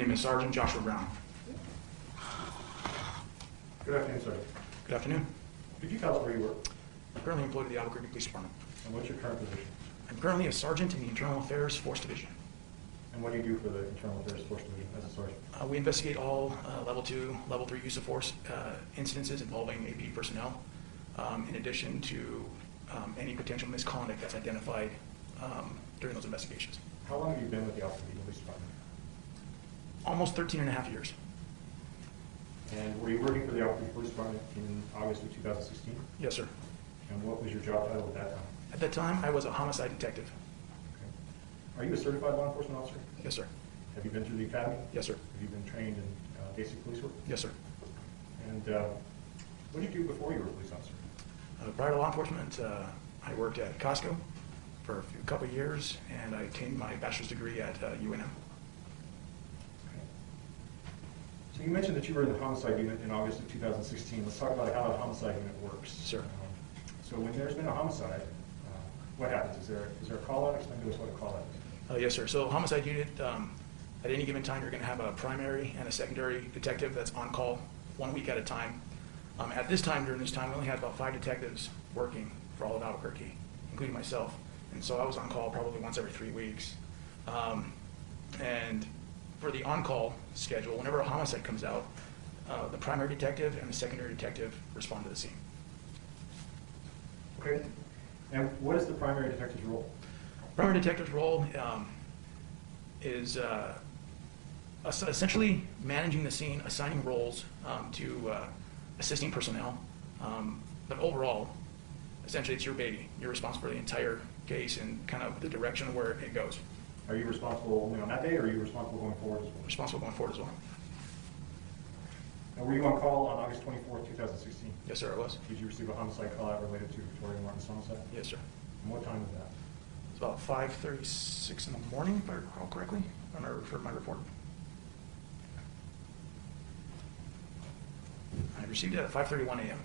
name is Sergeant Joshua Brown. Good afternoon, sir. Good afternoon. Could you tell us where you work? I'm currently employed at the Albuquerque Police Department. And what's your current position? I'm currently a sergeant in the Internal Affairs Force Division. And what do you do for the Internal Affairs Force Division as a sergeant? We investigate all Level 2, Level 3 use of force incidences involving AP personnel, in addition to any potential misconduct that's identified during those investigations. How long have you been with the Albuquerque Police Department? Almost 13 and a half years. And were you working for the Albuquerque Police Department in August of 2016? Yes, sir. And what was your job title at that time? At that time, I was a homicide detective. Okay. Are you a certified law enforcement officer? Yes, sir. Have you been through the academy? Yes, sir. Have you been trained in basic police work? Yes, sir. And what did you do before you were a police officer? Prior to law enforcement, I worked at Costco for a couple of years, and I obtained my bachelor's degree at UNM. Okay. So you mentioned that you were in the homicide unit in August of 2016. Let's talk about how the homicide unit works. Sure. So when there's been a homicide, what happens? Is there a call-out? Explain to us what a call-out is. Yes, sir. So homicide unit, at any given time, you're going to have a primary and a secondary detective that's on call 1 week at a time. At this time, during this time, we only had about 5 detectives working for all of Albuquerque, including myself. And so I was on call probably once every 3 weeks. And for the on-call schedule, whenever a homicide comes out, the primary detective and the secondary detective respond to the scene. Okay. And what is the primary detective's role? Primary detective's role is essentially managing the scene, assigning roles to assisting personnel. But overall, essentially it's your baby. You're responsible for the entire case and kind of the direction of where it goes. Are you responsible only on that day, or are you responsible going forward as well? Responsible going forward as well. And were you on call on August 24th, 2016? Yes, sir, I was. Did you receive a homicide call-out related to Victoria Martens homicide? Yes, sir. And what time was that? It's about 5:36 in the morning, if I recall correctly, when I referred my report. I received it at 5:31 a.m.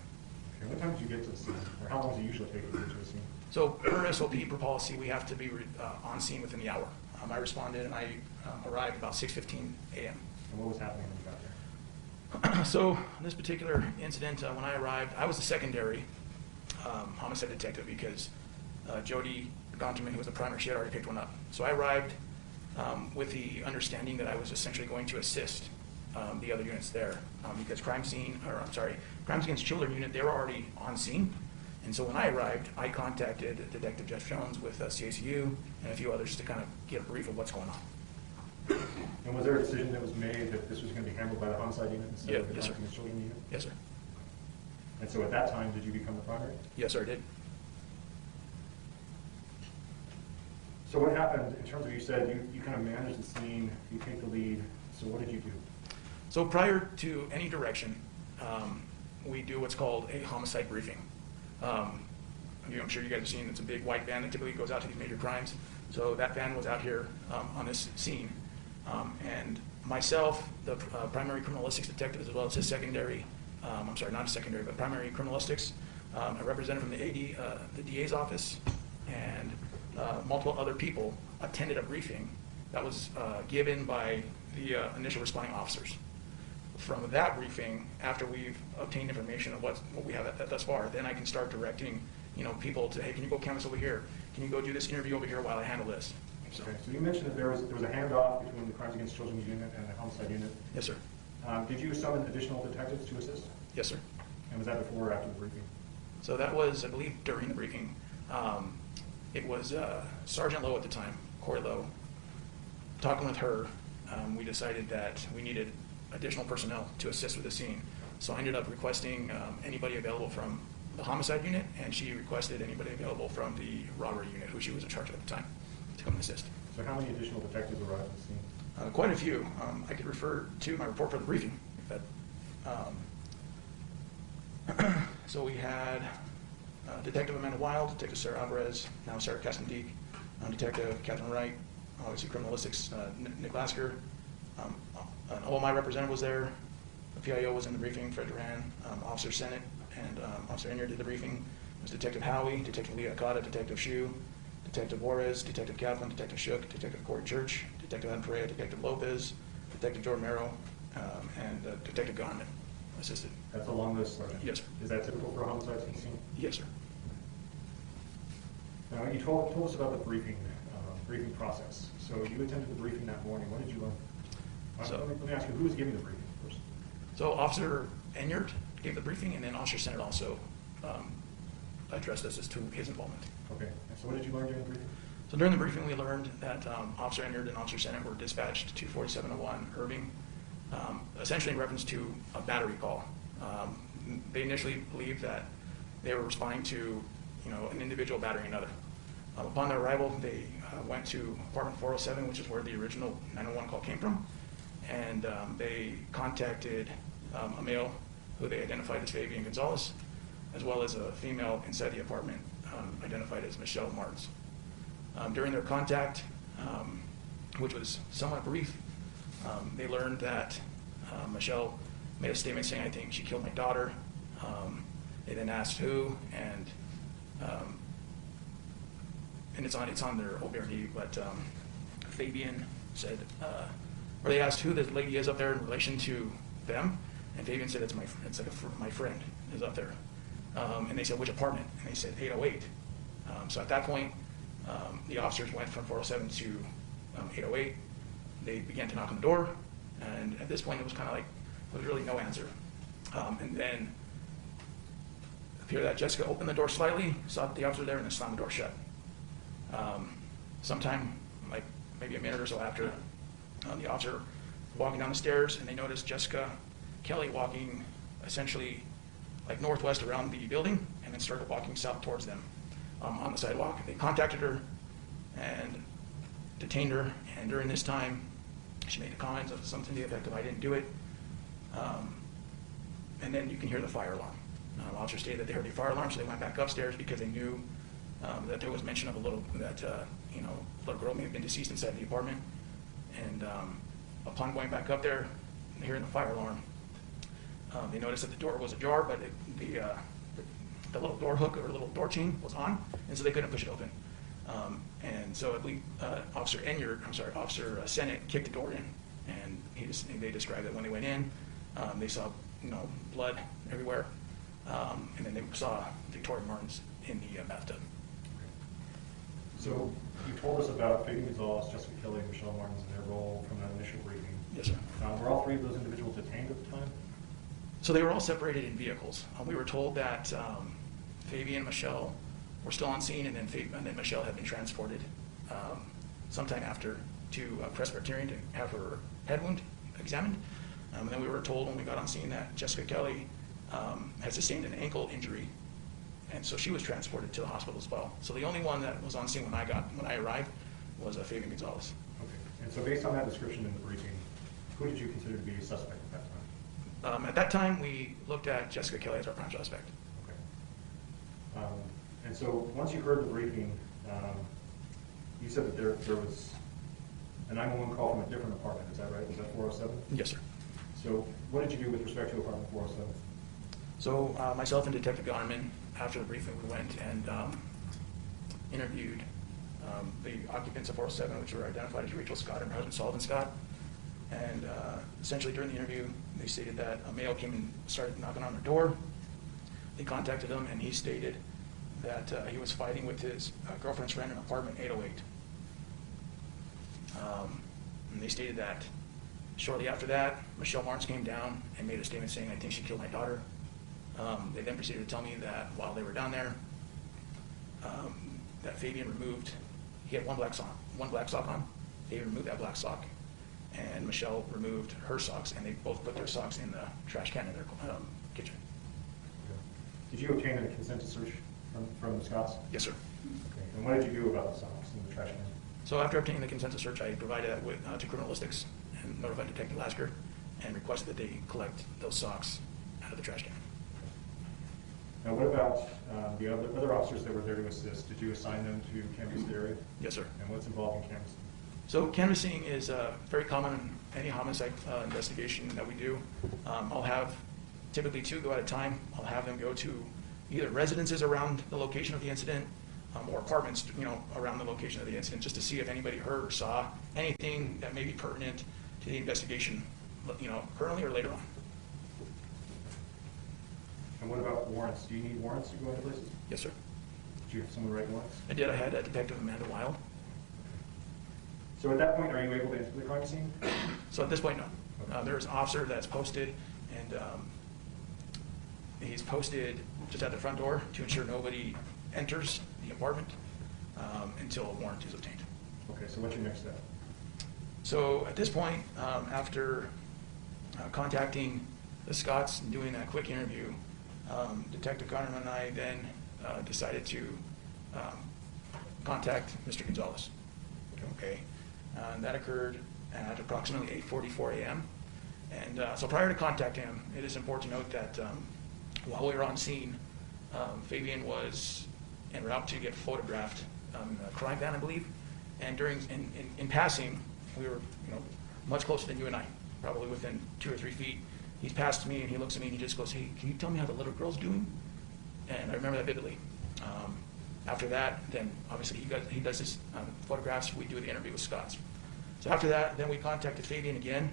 Okay, what time did you get to the scene? Or how long does it usually take to get to the scene? So per SOP, per policy, we have to be on scene within the hour. I responded and I arrived about 6:15 a.m. And what was happening when you got there? So this particular incident, when I arrived, I was the secondary homicide detective because Jody Gonterman, who was the primary, she had already picked one up. So I arrived with the understanding that I was essentially going to assist the other units there because Crimes Against Children unit, they were already on scene. And so when I arrived, I contacted Detective Jeff Jones with CACU and a few others to kind of get a brief of what's going on. And was there a decision that was made that this was going to be handled by the homicide unit instead of the Crimes Against Children unit? Yes, sir. And so at that time, did you become the primary? Yes, sir, I did. So what happened in terms of, you said you kind of manage the scene, you take the lead, so what did you do? So prior to any direction, we do what's called a homicide briefing. I'm sure you guys have seen it's a big white van that typically goes out to these major crimes. So that van was out here on this scene. And myself, the primary criminalistics detective, as well as his secondary, not a secondary, but primary criminalistics, a representative from the the DA's office, and multiple other people attended a briefing that was given by the initial responding officers. From that briefing, after we've obtained information of what we have thus far, then I can start directing, people to, hey, can you go canvass over here? Can you go do this interview over here while I handle this? So, okay, so you mentioned that there was a handoff between the Crimes Against Children unit and the homicide unit. Yes, sir. Did you summon additional detectives to assist? Yes, sir. And was that before or after the briefing? So that was, I believe, during the briefing. It was Sergeant Lowe at the time, Corey Lowe. Talking with her, we decided that we needed additional personnel to assist with the scene. So I ended up requesting anybody available from the homicide unit, and she requested anybody available from the robbery unit, who she was in charge of at the time, to come and assist. So how many additional detectives arrived at the scene? Quite a few. I could refer to my report for the briefing. If that, so we had Detective Amanda Wild, Detective Sarah Alvarez, now Sarah Castendique, Detective Catherine Wright, obviously criminalistics, Nick Lasker. My representative was there. The PIO was in the briefing, Fred Duran, Officer Sennett, and Officer Enier did the briefing. It was Detective Howie, Detective Leah Akata, Detective Shu, Detective Juarez, Detective Kaplan, Detective Shook, Detective Corey Church, Detective Adam Perea, Detective Lopez, Detective Jordan Merrow, and Detective Garnered assisted. That's a long list, Sergeant. Yes, sir. Is that typical for a homicide scene? Yes, sir. Now, you told us about the briefing process. So you attended the briefing that morning. What did you learn? Let me ask you, who was giving the briefing first? So Officer Enyart gave the briefing, and then Officer Sennett also addressed us as to his involvement. Okay. And so what did you learn during the briefing? So during the briefing, we learned that Officer Enyart and Officer Sennett were dispatched to 4701 Irving, essentially in reference to a battery call. They initially believed that they were responding to, an individual battering another. Upon their arrival, they went to apartment 407, which is where the original 911 call came from, and they contacted a male who they identified as Fabian Gonzales, as well as a female inside the apartment identified as Michelle Martens. During their contact, which was somewhat brief, they learned that Michelle made a statement saying, "I think she killed my daughter." They then asked who, and it's on their OBRD, but Fabian said, or they asked who the lady is up there in relation to them, and Fabian said, it's like my friend is up there. And they said, which apartment? And they said 808. So at that point, the officers went from 407 to 808. They began to knock on the door, and at this point it was kind of like, there was really no answer. And then it appeared that Jessica opened the door slightly, saw the officer there, and then slammed the door shut. Sometime, like maybe a minute or so after, the officer walking down the stairs, and they noticed Jessica Kelley walking essentially like northwest around the building, and then started walking south towards them on the sidewalk. They contacted her and detained her, and during this time, she made a comment of something to the effect of, "I didn't do it." And then you can hear the fire alarm. Officers stated that they heard the fire alarm, so they went back upstairs because they knew that there was mention of a little girl may have been deceased inside the apartment. And upon going back up there, hearing the fire alarm, they noticed that the door was ajar, but the little door hook or little door chain was on, and so they couldn't push it open. And so I believe Officer Sennett kicked the door in, and they described that when they went in, they saw blood everywhere, and then they saw Victoria Martens in the bathtub. So you told us about Fabian Gonzales, Jessica Kelley, and Michelle Martens and their role from that initial briefing. Yes, sir. Were all three of those individuals detained at the time? So they were all separated in vehicles. We were told that Fabian and Michelle were still on scene, and then Michelle had been transported sometime after to Presbyterian to have her head wound examined. And then we were told when we got on scene that Jessica Kelley had sustained an ankle injury, and so she was transported to the hospital as well. So the only one that was on scene when I arrived was Fabian Gonzales. Okay. And so based on that description in the briefing, who did you consider to be a suspect at that time? At that time, we looked at Jessica Kelley as our prime suspect. Okay. And so once you heard the briefing, you said that there was a 911 call from a different apartment. Is that right? Was that 407? Yes, sir. So what did you do with respect to apartment 407? So myself and Detective Garnered, after the briefing, we went and interviewed the occupants of 407, which were identified as Rachel Scott and her husband Sullivan Scott. And essentially during the interview, they stated that a male came and started knocking on their door. They contacted him, and he stated that he was fighting with his girlfriend's friend in apartment 808. And they stated that shortly after that, Michelle Martens came down and made a statement saying, "I think she killed my daughter." They then proceeded to tell me that while they were down there, that Fabian removed, he had one black sock on. Fabian removed that black sock, and Michelle removed her socks, and they both put their socks in the trash can in their kitchen. Okay. Did you obtain a consent to search from the Scotts? Yes, sir. Okay. And what did you do about the socks in the trash can? So after obtaining the consent to search, I provided that to criminalistics and notified Detective Lasker and requested that they collect those socks out of the trash can. Now, what about the other officers that were there to assist? Did you assign them to canvass the area? Yes, sir. And what's involved in canvassing? So canvassing is very common in any homicide investigation that we do. I'll have typically two go at a time. I'll have them go to either residences around the location of the incident or apartments, around the location of the incident, just to see if anybody heard or saw anything that may be pertinent to the investigation, currently or later on. And what about warrants? Do you need warrants to go into places? Yes, sir. Did you have someone write warrants? I did. I had Detective Amanda Wild. So at that point, are you able to enter the crime scene? So at this point, no. Okay. There's an officer that's posted, and he's posted just at the front door to ensure nobody enters the apartment until a warrant is obtained. Okay, so what's your next step? So at this point, after contacting the Scotts and doing that quick interview, Detective Garnered and I then decided to contact Mr. Gonzales. Okay, that occurred at approximately 8:44 a.m. And so prior to contacting him, it is important to note that while we were on scene, Fabian was en route to get photographed in a crime van, I believe. And in passing, we were much closer than you and I, probably within 2 or 3 feet. He's passed me and he looks at me and he just goes, "Hey, can you tell me how the little girl's doing?" And I remember that vividly. After that, then obviously he does his photographs. We do the interview with Scotts. So after that, then we contacted Fabian again.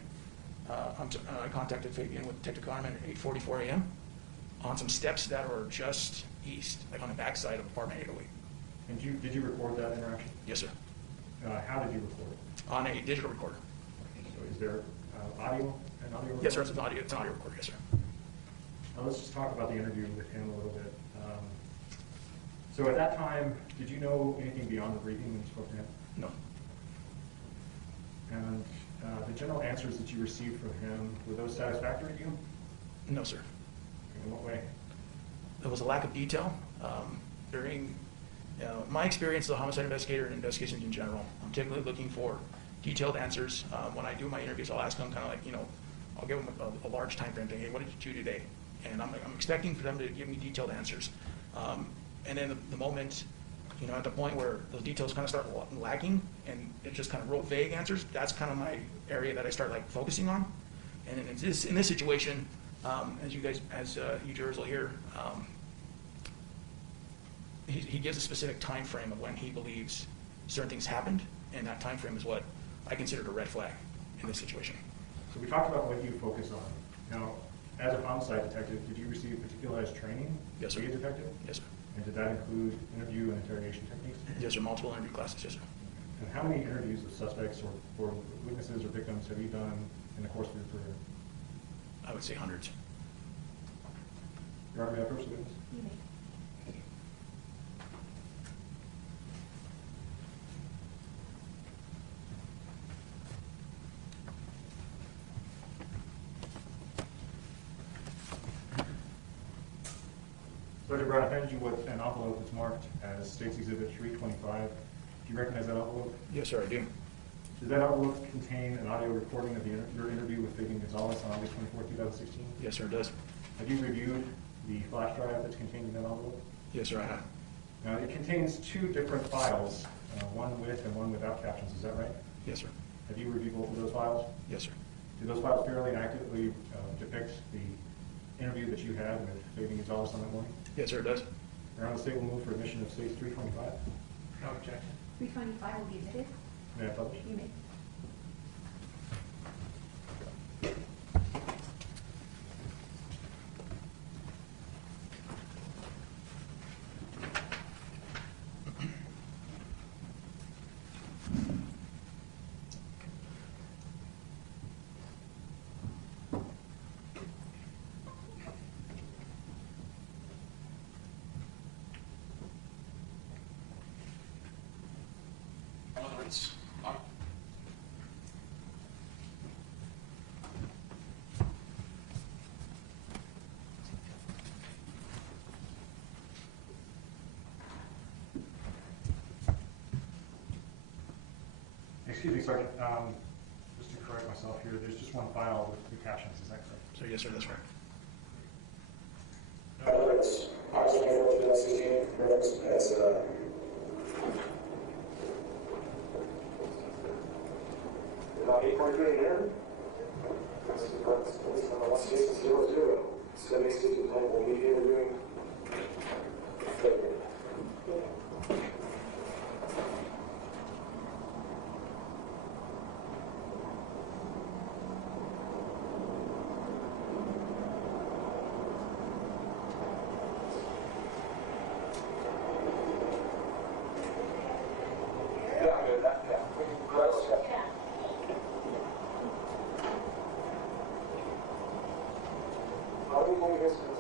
I contacted Fabian with Detective Garnered at 8:44 a.m. on some steps that were just east, like on the backside of apartment 808. And did you record that interaction? Yes, sir. How did you record it? On a digital recorder. So is there audio? An audio recorder? Yes, sir. It's an audio recorder. Yes, sir. Now let's just talk about the interview with him a little bit. So at that time, did you know anything beyond the briefing when you spoke to him? No. And the general answers that you received from him, were those satisfactory to you? No, sir. In what way? There was a lack of detail. During my experience as a homicide investigator and investigations in general, I'm typically looking for detailed answers. When I do my interviews, I'll ask them kind of like, I'll give them a large time frame thing. Hey, what did you do today? And I'm expecting for them to give me detailed answers. And then the moment, at the point where those details kind of start lacking and it's just kind of real vague answers, that's kind of my area that I start focusing on. And in this situation, as you jurors will hear, he gives a specific time frame of when he believes certain things happened, and that time frame is what I considered a red flag in this situation. So we talked about what you focus on. Now, as a homicide detective, did you receive particularized training Yes, to be sir. a detective? Yes, sir. And did that include interview and interrogation techniques? Yes, sir. Multiple interview classes. Yes, sir. And how many interviews of suspects or witnesses or victims have you done in the course of your career? I would say hundreds. Your Honor, may I approach the witness? You may. Sergeant Brown, I handed you an envelope that's marked as State's Exhibit 325. Do you recognize that envelope? Yes, sir. I do. Does that envelope contain an audio recording of your interview with Fabian Gonzales on August 24, 2016? Yes, sir. It does. Have you reviewed the flash drive that's contained in that envelope? Yes, sir. I have. Now, it contains 2 different files, one with and one without captions. Is that right? Yes, sir. Have you reviewed both of those files? Yes, sir. Do those files fairly and accurately depict the interview that you had with Fabian Gonzales on that morning? Yes, sir. It does. Your Honor, the State will move for admission of State's 325. No objection. 325 will be admitted. May I publish? You may. Excuse me, Sergeant. Just to correct myself here, there's just one file with the captions. Is that correct? So, yes, sir. That's right. It's August 24th, 2016. As about 8:43 a.m. This is number 1600. 76 will be interviewing. Who's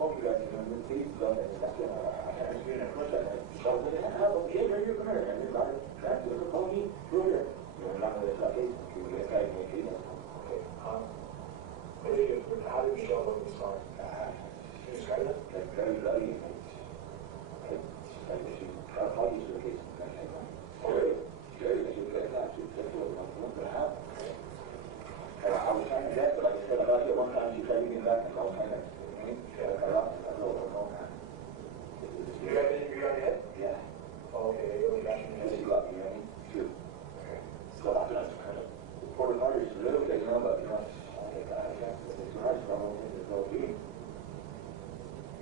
hope you guys can please go and that's it. I can't explain it. So I said, okay, here you come here. And it's like, that's the pony, go here. You're not going to stop it. You get guys in the treatment. Okay. How did Michelle look at the song? Can you describe it? Like, very bloody. Like, she, how do you sort of case? Scary. Scary. She was like, that's what's going to happen. And I was trying to get, but like I said, I got here one time, she tried to get back, and I was kind of, I lost it. I don't know. You got it in your head? Yeah. Oh, okay. You only got it in your head. She got me, you know what I mean? Two. Okay. So after that, kind of, for the mother, she's a little bit, you know, but, you know, I can't, it's too hard, so I don't think there's no beating.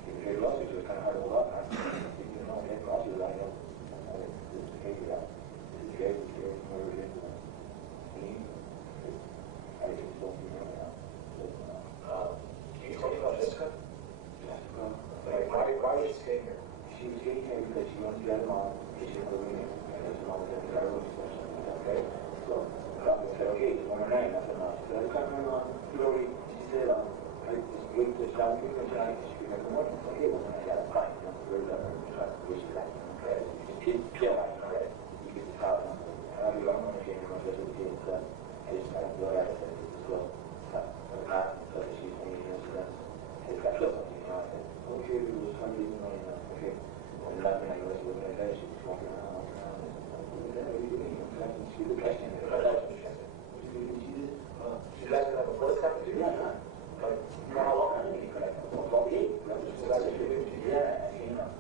If you lost it, it was kind of hard to hold up, man. You know, it lost you, I know. This is the case of that. This is scary, where we're into that. I just don't remember now. Can you tell me about Jessica? Jessica? Like, why was she staying here? She was getting here because she wanted to get a mom. She was living here. And his mom was in the room. Okay? So, the doctor said, okay, it's 1 or 9. I said, no. She said, I can't remember, Mom. She said, I just wait for the child to come tonight. She came in the morning. Okay, well, then I got a fine. You know, where's that? Where's she at? Okay? She's kill me, okay? You get the child. And I do, I'm going to change my special kids. I just kind of feel like I said, well, so she's only here, so that's, it's got something, you know, I said, okay, if it was 100, you know, okay, well, the last thing I know is looking at that, she was walking around, what are you doing? She was questioning me. What did she do? She left that before this happened to you? Yeah, Like, you know how long? I didn't even like, 48, yeah, you know,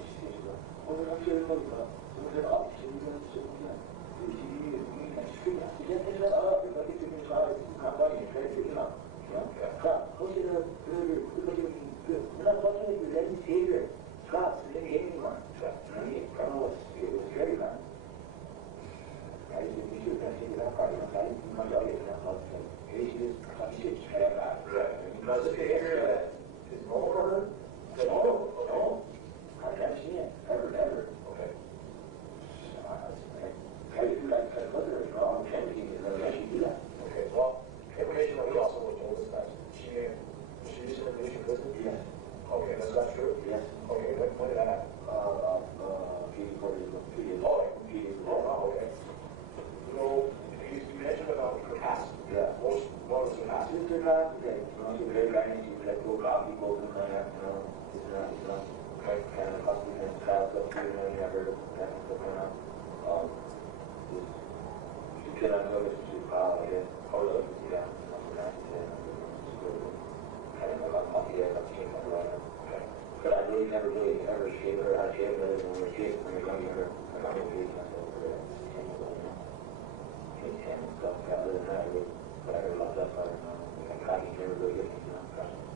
she said, oh, I'm sure you're looking for, so I said, oh, she was going to sit down. She just said, oh, if I get to me, I'm funny, try to figure it out. Stop. What's it up? Good. We're not talking to you. Let me see her. Stop. Let me get anyone. I don't know. It was scary, man. I just didn't shoot that shit. I'm probably not going to my dog. Hey, she just shit. Does it behavior that is normal for her? No. I've never seen it. Ever. Okay. I do like her mother, you know, I'm trying to get her. I should do that. Okay, well, information that we also were told is that she used to release your business? Yes. Okay, that's not true? Yes. Okay, when did that happen? 2 years ago. Oh, wow, okay. You know, you mentioned about her past. Yeah. What was her past? She was good last day. You know, she was very kind. She would let go of all people in there, you know, this and that, you know. Okay. And a couple of things, child stuff, you know, you never heard of that stuff going on. She did not notice she was I guess. Oh, really? Yeah. I don't know about coffee yet, I've seen that a lot. But I really never really ever shaved her. I shaved her when we were kids, when we were younger. I got my baby myself for 10 years old, you know. 10 and stuff. Other than that, but I heard about that part. Like, coffee never really gets me, you know.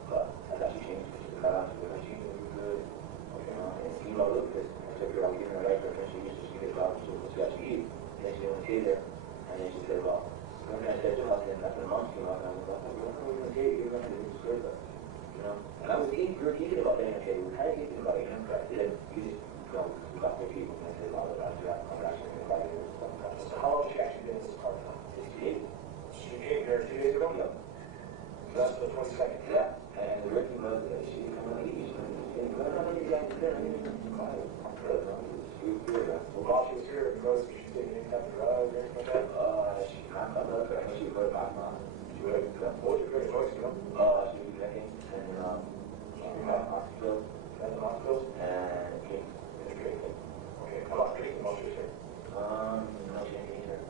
But I thought she changed because she was cut off. She was really good. You know, and you know, look, because I took her out getting her life, and she used to see the problem. She was got to eat. Then she didn't stay there. And then she said, well, when I said to her, I said, after the months came out, I was like, what are we going to do? You're going to do this further. You know? And I was thinking, we were thinking about that, okay, we were kind of thinking about it, and then you just, you know, we got the people, and I said, well, I'm actually going to buy it. So how long has she actually been in this part-time? 68. She came here 2 days ago? Yep. So that's the 22nd? Yeah. And the working was, she didn't come on the east, and she didn't come on the east, and she didn't come on the east. Well, while she was here, you noticed that she didn't any type of drugs or anything like that? She can't come up, I think she was back on. She was What was your first choice, you know? she was drinking, and she was at hospital. At the hospital? And okay. Okay, how about drinking while she was here? No, she didn't eat her.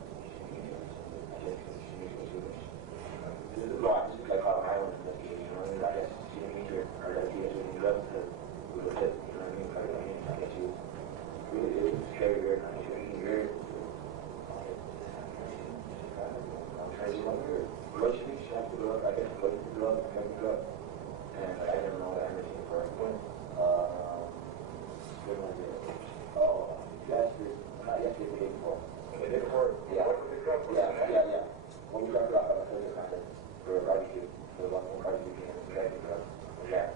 This is like how Island investigation, you know what I mean? I guess she didn't eat her, or that she was doing drugs because we were fit, you know what I mean? I guess she was really, it was scary, very nice. She was eating very. I'm trying to remember. What she thinks she has to go up, I guess, go to the drug, and come to drug. And I didn't know that everything for her. When was it? Oh, yesterday, not yesterday, the day before. The day before? Yeah. What was the drug? Yeah. When we talked about for a barbecue, for the one barbecue game, we got the drug, yeah.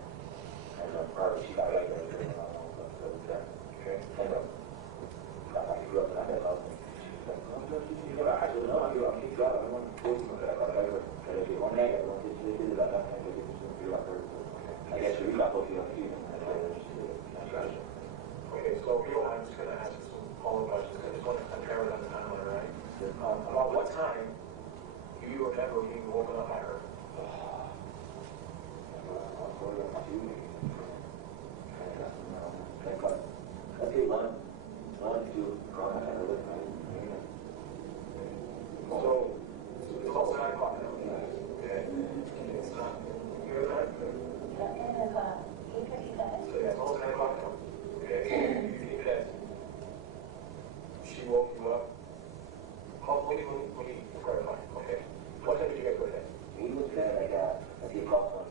And she got like that, okay. And I grew up and I had love. She's like, I said, no, I'm keep driving, I want to go to my one day I wanted to do that, I guess we got both of you being woken up by her? So it's almost 9 o'clock now. Okay. It's not. You hear that? So yeah, it's almost 9 o'clock now. Okay. You think that she woke you up? Let me clarify. Okay. What time did you guys go to bed? We was there like at the across one.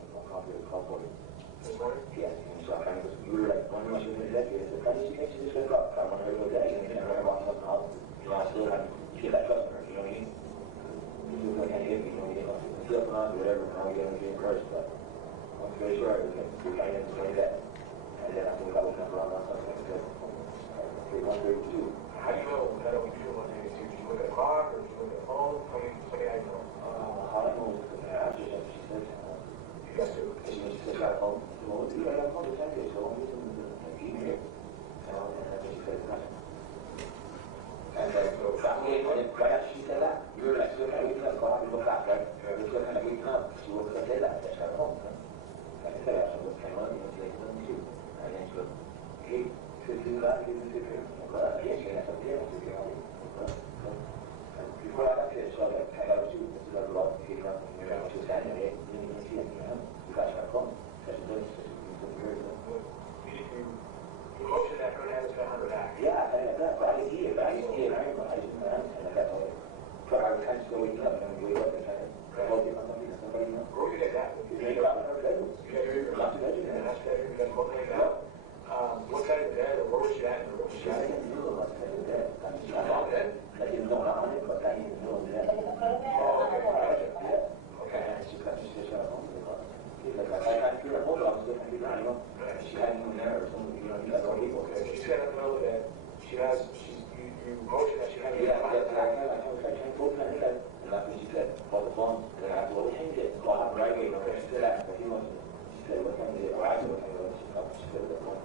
This morning? Yes, so I was, we were like, when was you going to that? Yes, the time she makes this good luck. I want her to go there, and then I want something else. You know, I still have to get that trust in her, you know what I mean? You know, can't hit me, you know, flip on, whatever, and I'll get her to get encouraged, but I'm very sure we can find it like that. And then I think I will come around on something like that. 132. How do you know that we do one day? Did you look at a clock or did you look at a phone? Tell me how you know. How I know is because I just have she said, You guys do. she said, I home. Well, you got home the time, so I'm using the email. And then she said, nothing. And then, so, right after she said that, you were like, still kind of waking up, go out and look back, right? You're still kind of waking up. She woke up and said that, that's her home. Like I said, I should look kind of money, and say, and then she goes, hey, could you do that? Could you do that? Yes, you have something else. Before I got here, so I got to do this is a lot of people, you know, she was standing there, you didn't even see it, you know, you guys are home. That's a good, very good. You motion that her hands got her back. Yeah, I didn't hear it, I didn't understand, and I got all, but I was kind of still waking up, and we wake up and kind of, hold it on somebody, you know. Where were you guys at? You make it out in her bedroom. You guys are Lots of bedroom. and that's bedroom, you guys both laid out. What side of the bed, or where was she at? Or what was she I at? didn't know about that, She was on the bed? I didn't know about it, but I didn't know that. Oh, okay, gotcha. Yeah. Okay, and she got home. Because I feel like hold on, so you know, she had him there or something, you know, that's all people. Okay, so she said in the middle of the bed, you motion that she had Yeah, I was like, I told her that, and that's what she said, call the phone, and I said, well, change it, call him right away, okay, she said that, but he wasn't, she said, what time is it, or I said, what time is it, she said, the phone,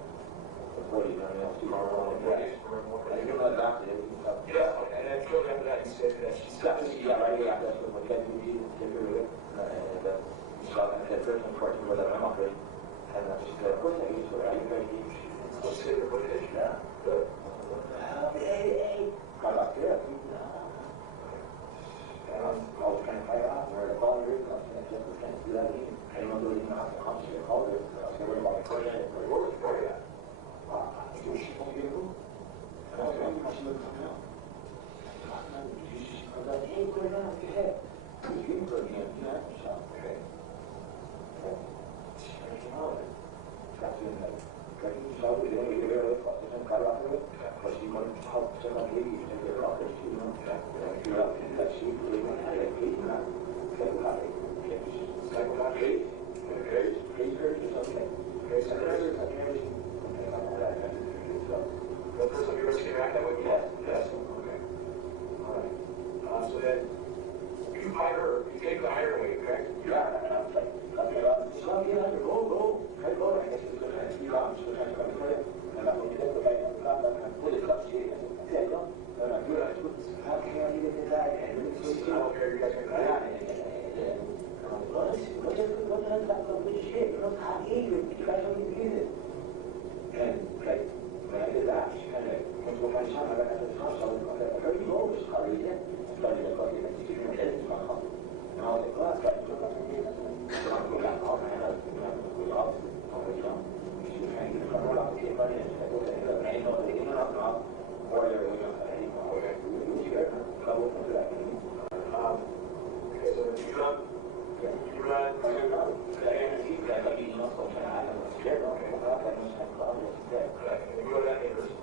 the 40, you know, I was too far along, I didn't know that after, it was up. Yeah, and then shortly after that, you said that she stopped. Yeah, right away after, that's what I said, we take her away, and she said, first and first, where I'm operating, and she said, of course I used to, right, very deep. So she said, what it is? Yeah. Good. Hey. Come back there. And I was trying to fire off where the caller is, and I was trying to do that again. I didn't know there was even how to answer the caller. I was worried about my question. Where was Victoria at? She won't be able to. And I was like, how she looked coming out. She comes out, hey, put it down, get ahead. I was waiting for it again, you know, so, okay. She came out, and got to him, like, so we didn't really hear it, but some cut off of it. But she wanted to help someone leave and get off her, you know. And she got in that she really went out of it, now. Psychotic. Psychotic? Okay. Case hurt or something. Case hurt? I never seen something like that. The first time you ever seen her act that way? Yes. Yes? Okay. All right. So then, you hire her, you take the hire away, correct? Yeah, and I was like, so yeah, go. Try to go. I guess it's going to be long, so trying to come for it. And I'm going to get the right and pull it up, see it. I said, no. And I do it. How can I get it that? And it's so I don't care, you guys can yeah. What the hell is that good shit? You know, how do you try something to use it? And like, when I did that, she kind of went to go find some. I got to the house, I was like, where are you going? Just call it in. Started to fucking like, she's going to get it to my house. And I was like, well, that's right. So I'm going back off, and I was going off. She was trying to get the car off, get money, and I go to the hill, and I didn't know if they didn't know how, or they were going to say, okay, we scared her. So I went into that. Okay, so then you run. Yeah. You run. I thought you know, so I was scared. Okay. I was like, oh, it's dead. Correct. And you go to that neighbor's.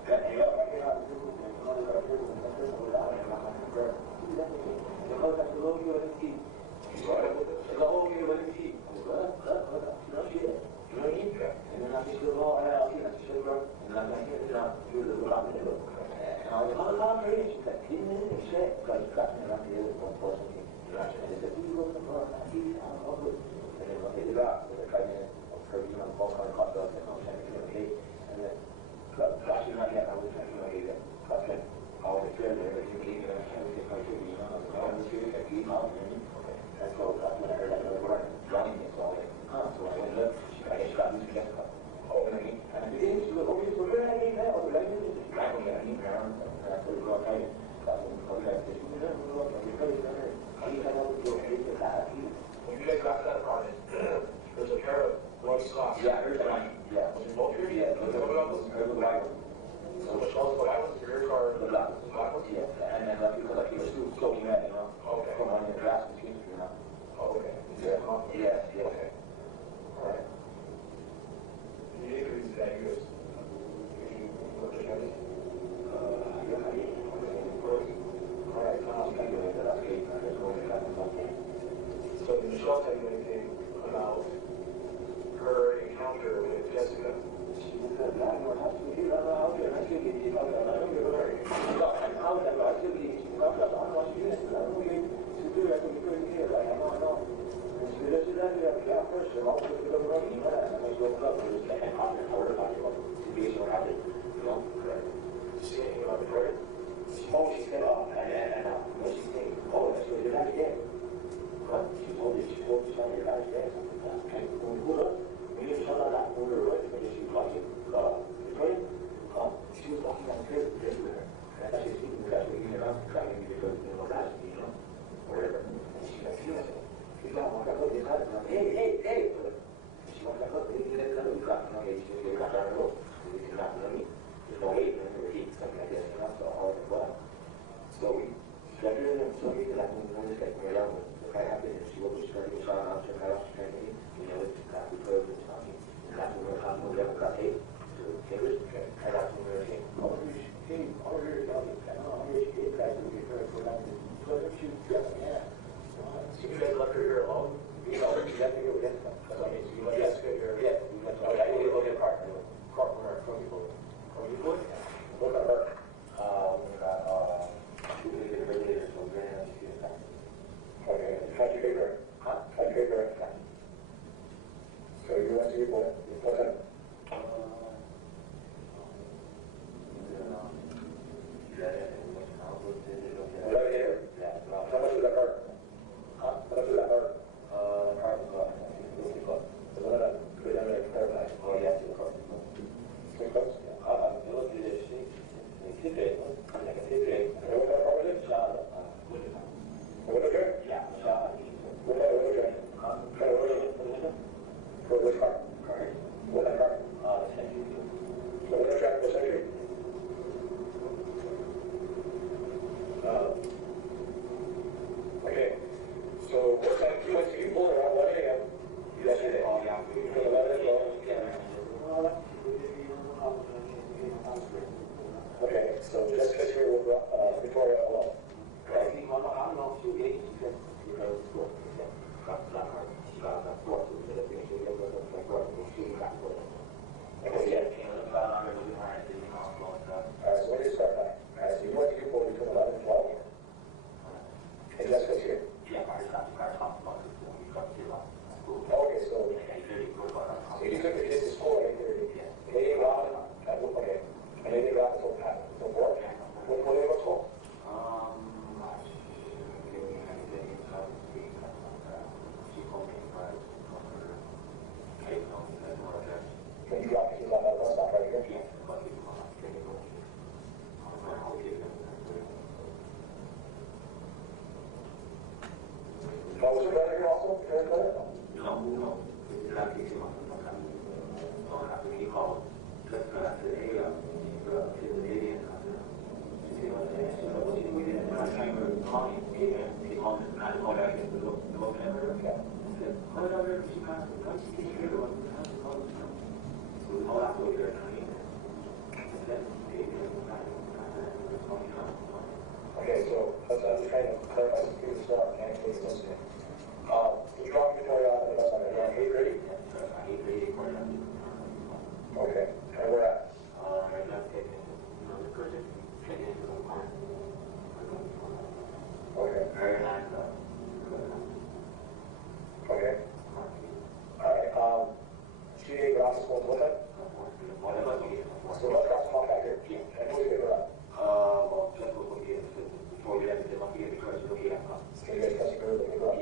Did Michelle tell you anything about her encounter with Jessica? See anything about the prayer? Oh, she said, oh, and what she said, oh, that's what you're not dead. What? She told me you're not dead. Okay, when we pulled up, we didn't tell her that we were right, but she was watching, Victoria, she was walking down the street with her. And that's just speaking because we're getting around, trying to get her, whatever. And she got serious. She got walked up, they got her, hey. And she walked up, they didn't let her, we got her, she just got down the road. We did not know me. There's no way, and we repeat something like this, so all the while. So we got her in some reason, like when we just like around, the fight happened, and she was trying to get shot out, she got off, she tried to get, it's got to be put in talking. And that's when we were talking, we never got hit. So, fingers, and that's when we were saying, oh, she came over here, I don't know, here she did, guys, we get her, so she was dressing, yeah. So you guys left her here alone? You know, she left me here with Jessica. That's what I mean, so you let Jessica here? Yeah, we went to, I didn't go to the park, from people. Look at her. We got, she was a regular, so we're going to see the fact. Okay, how'd you pick her? Huh? How'd you pick her? So you went to your boy, what's that? Right here? Yeah. How much was that hurt? Huh? How much was that hurt? The car was the one that put down there, clarified. Oh, yeah, to the car. Three close? Yeah. You look at this, see? Today. Like a today. And what kind of car was it? Shot. Window tray? Yeah, shot. What kind of window tray? What kind of window tray? For which car? Car. What kind of car? The Century. The window tray for the Century? Okay. So what time you pulled around 1 a.m. yesterday? Oh, yeah. You pulled 11 as well? Okay, so Jessica's here with Victoria alone. Right? I don't know if she was getting Alright, so when did you start now? Alright, so you went to your pool between 11 and 12? And Jessica's here? Okay, so you took the kids to school at 8:30. They didn't go out, okay. And they didn't go out until 4? When did they go to school? When you dropped the kids on that bus stop right here? Oh, was your brother here also? Your brother? No. Okay, so I'm just trying to clarify some things so I can't please listen. You dropped Victoria off at the bus stop around 8:30? Okay, and where at? Okay. Okay. Alright, she didn't go out to school until what time? So let's drop some off back here. And who did you pick her up? So you guys catching her to pick her up?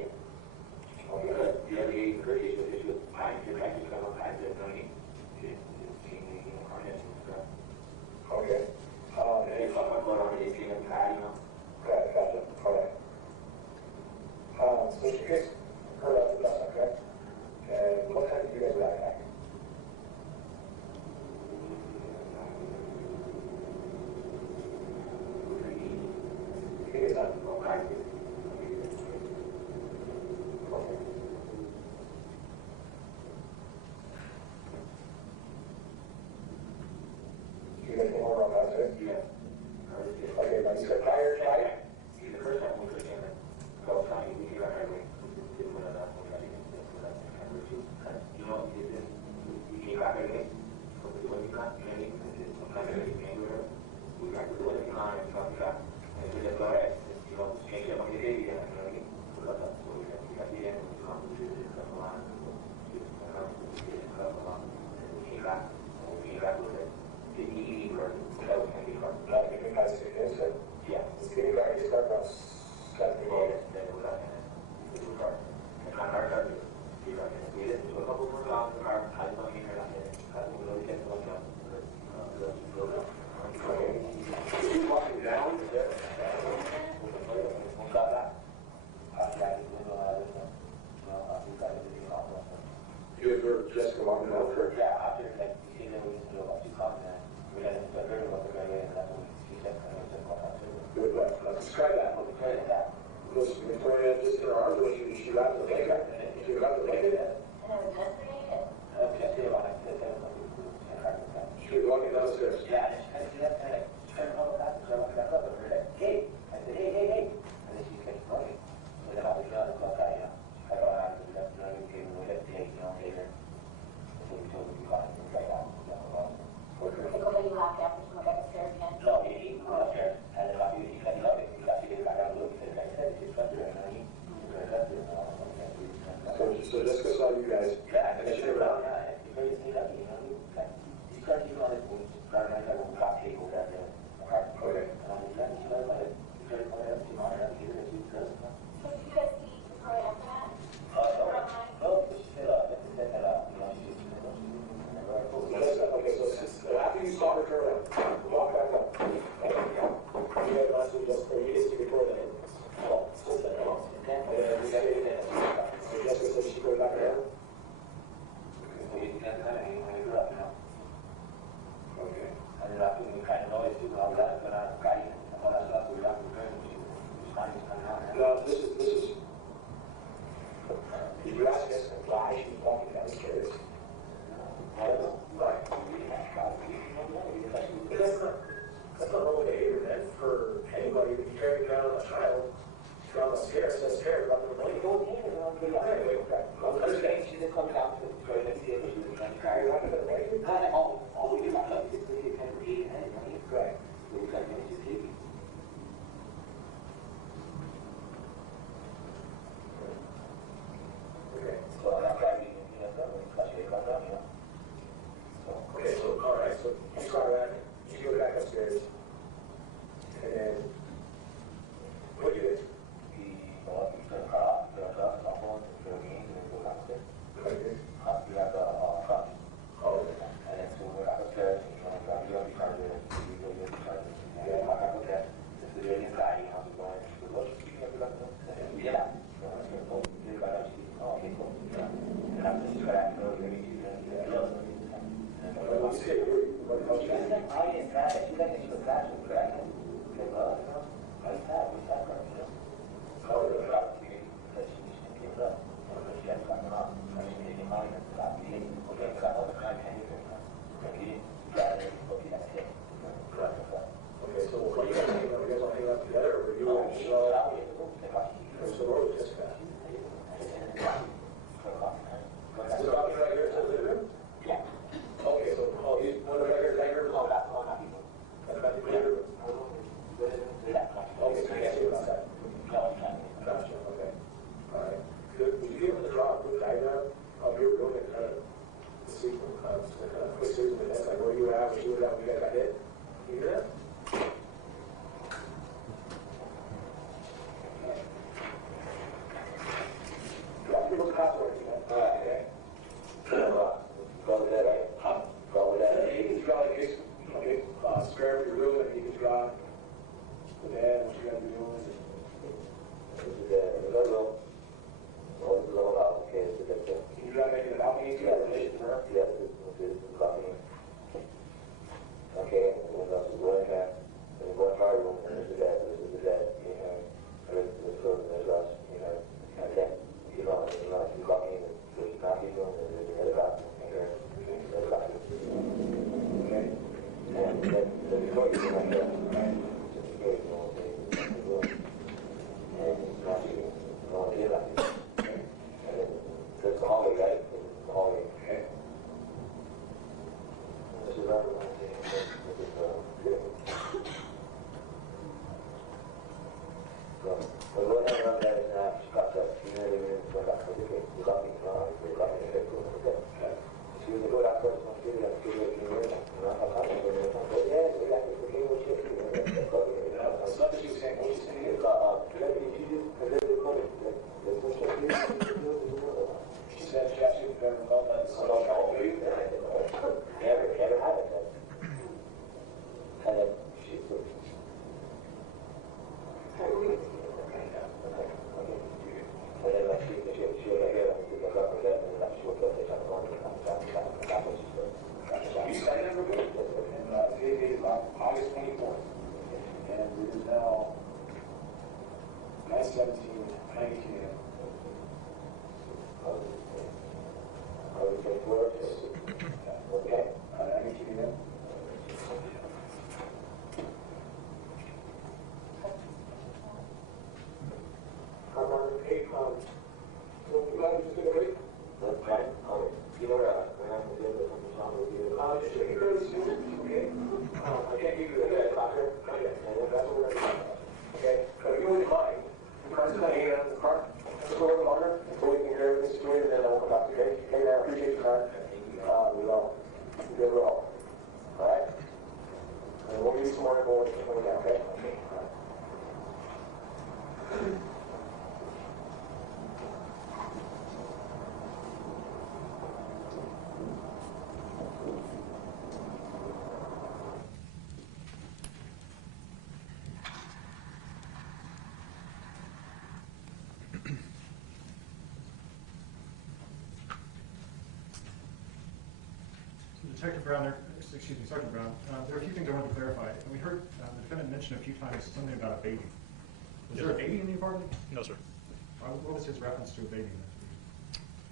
So Jessica saw you guys. Yeah, I should have around. Yeah, you guys need up, you know. You can't even on it. Rather than have a top table that there. Okay. You know, like, you try to call it up, you know, around here, as you does. So you guys need to pray on that? No, just set that up, you know, she's Okay, so after you saw her turn around, walk back up. You had last week, just, or you just before that. Oh, just that. And then we got it in there. So Jessica said she go back around. you can't do that when you grew up, you know. Okay. And then after we kind of noise too, how that, but I'm guiding, all that stuff, we have to learn, she's coming out. No, this is, did you ask us why she's walking down the stairs? Right. That's not normal behavior, man, for anybody to be carrying around a child down the stairs, says stairs, about the money. Go in and I'll get out. She just comes out to go to the theater, she was trying to carry around with her, right? Oh, we do not love this, we kind of read and right? Right. So we got minutes to take. Okay. So that's why we, you know, especially if I'm done, you know. Okay, so, all right, so you saw that, you go back upstairs, and then, what do you do? We turn the car off, turn the car off, turn the game, and then go downstairs. Like this? We have the truck. Oh, And then so we're upstairs, you know, grab the other charger, we go get the charger. And I got okay. This is really inside, how's it going? She goes, you can get it. Yeah. So I said, oh, you did it right up. She goes, oh, okay, cool. And after she got out, we well, you say, what She was like, I didn't have it. She was like, she was fast with dragon. Okay, well, you know, what's that? What's that from? You know? So we were out to me, because she gave it up. She had gotten off. And she made it money and stopped eating. Okay, but I wasn't trying to hang it. And he didn't grab it. Okay, that's it. Okay, so what do you guys hang up? You guys all hang up together, or were you and Michelle? So where was Jessica? Is it talking right here to the living room? Yeah. Okay, so, oh, you, one of the right here, right here? Oh, that's all not people. That's about the living room. Okay, so you can't see what's outside. No, you can't. Gotcha, okay. All right. Good. Would you be able to draw a quick diagram of your room and kind of see, kind of quick series of events, like where you were at, where she was at, when you guys got hit? Can you do that? Yeah, people's passwords, you know? All right, okay. Go with that, right? Go with that. You can draw like this, okay, square of your room, and you can draw the bed, what you gotta be doing. This is the room. Oh, this is all about, okay, this is the thing. Can you draw making a balcony to your relation to her? Yeah, this is the balcony. Okay, and then that's the going back. And you go in our room, and this is that, you know. And this is the there's us, you know. And then, you know, the balcony, there's nothing room, and there's the other bathroom, and there's the other bathroom. Okay. And then the door is right there, right? Just the door, you know, the room. And it's not you, no one here like it. And then there's the hallway, right? The hallway. Okay. This is our room, this is the living room. So, we're going down around there, and she popped up, you know, we're back to the case, the balcony, the balcony, the bedroom, okay? She was going out first, and she was going to do it, you know, and I'm not going to do it, yeah, we got this, okay, we'll check it, That's not what she was saying, what she's saying is, she said she asked you if you ever felt that it's so shallow. Never had it. And then she was. And then like she was like, yeah, she was up with that, and like she was like, I'm going to that's what she said. You started in Brooklyn, and today is August 24th, and it is now 9:17, 90 p.m. I was 24. Okay. to it, and then we'll come back to you. Okay? Hey, man, I appreciate your time. We will. We good will. All right? And we'll give you some more info when we can, okay? Okay. All right. Detective Brown, excuse me, Sergeant Brown, there are a few things I wanted to clarify. We heard the defendant mention a few times something about a baby. Was there a baby in the apartment? No, sir. What was his reference to a baby?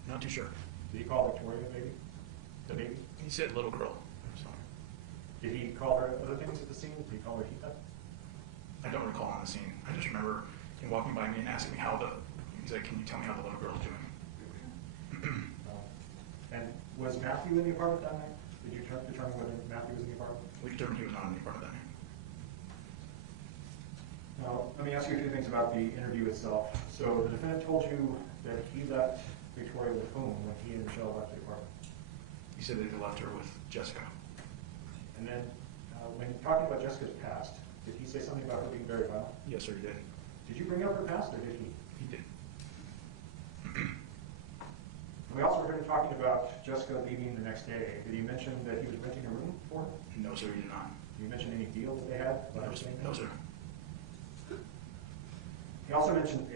Not too sure. Did he call Victoria a baby? The baby? He said little girl. So Did he call her other things at the scene? Did he call her Tita? I don't recall on the scene. I just remember him walking by me and asking me he's like, can you tell me how the little girl's doing? And was Matthew in the apartment that night? Did you determine whether Matthew was in the apartment? We determined he was not in the apartment that night. Now, let me ask you a few things about the interview itself. So the defendant told you that he left Victoria with whom when he and Michelle left the apartment? He said that he left her with Jessica. And then when talking about Jessica's past, did he say something about her being very violent? Yes, sir, he did. Did you bring up her past, or did he? He did. We also heard him talking about Jessica leaving the next day. Did he mention that he was renting a room for her? No, sir, he did not. Did you mention any deal that they had? No, sir. He also mentioned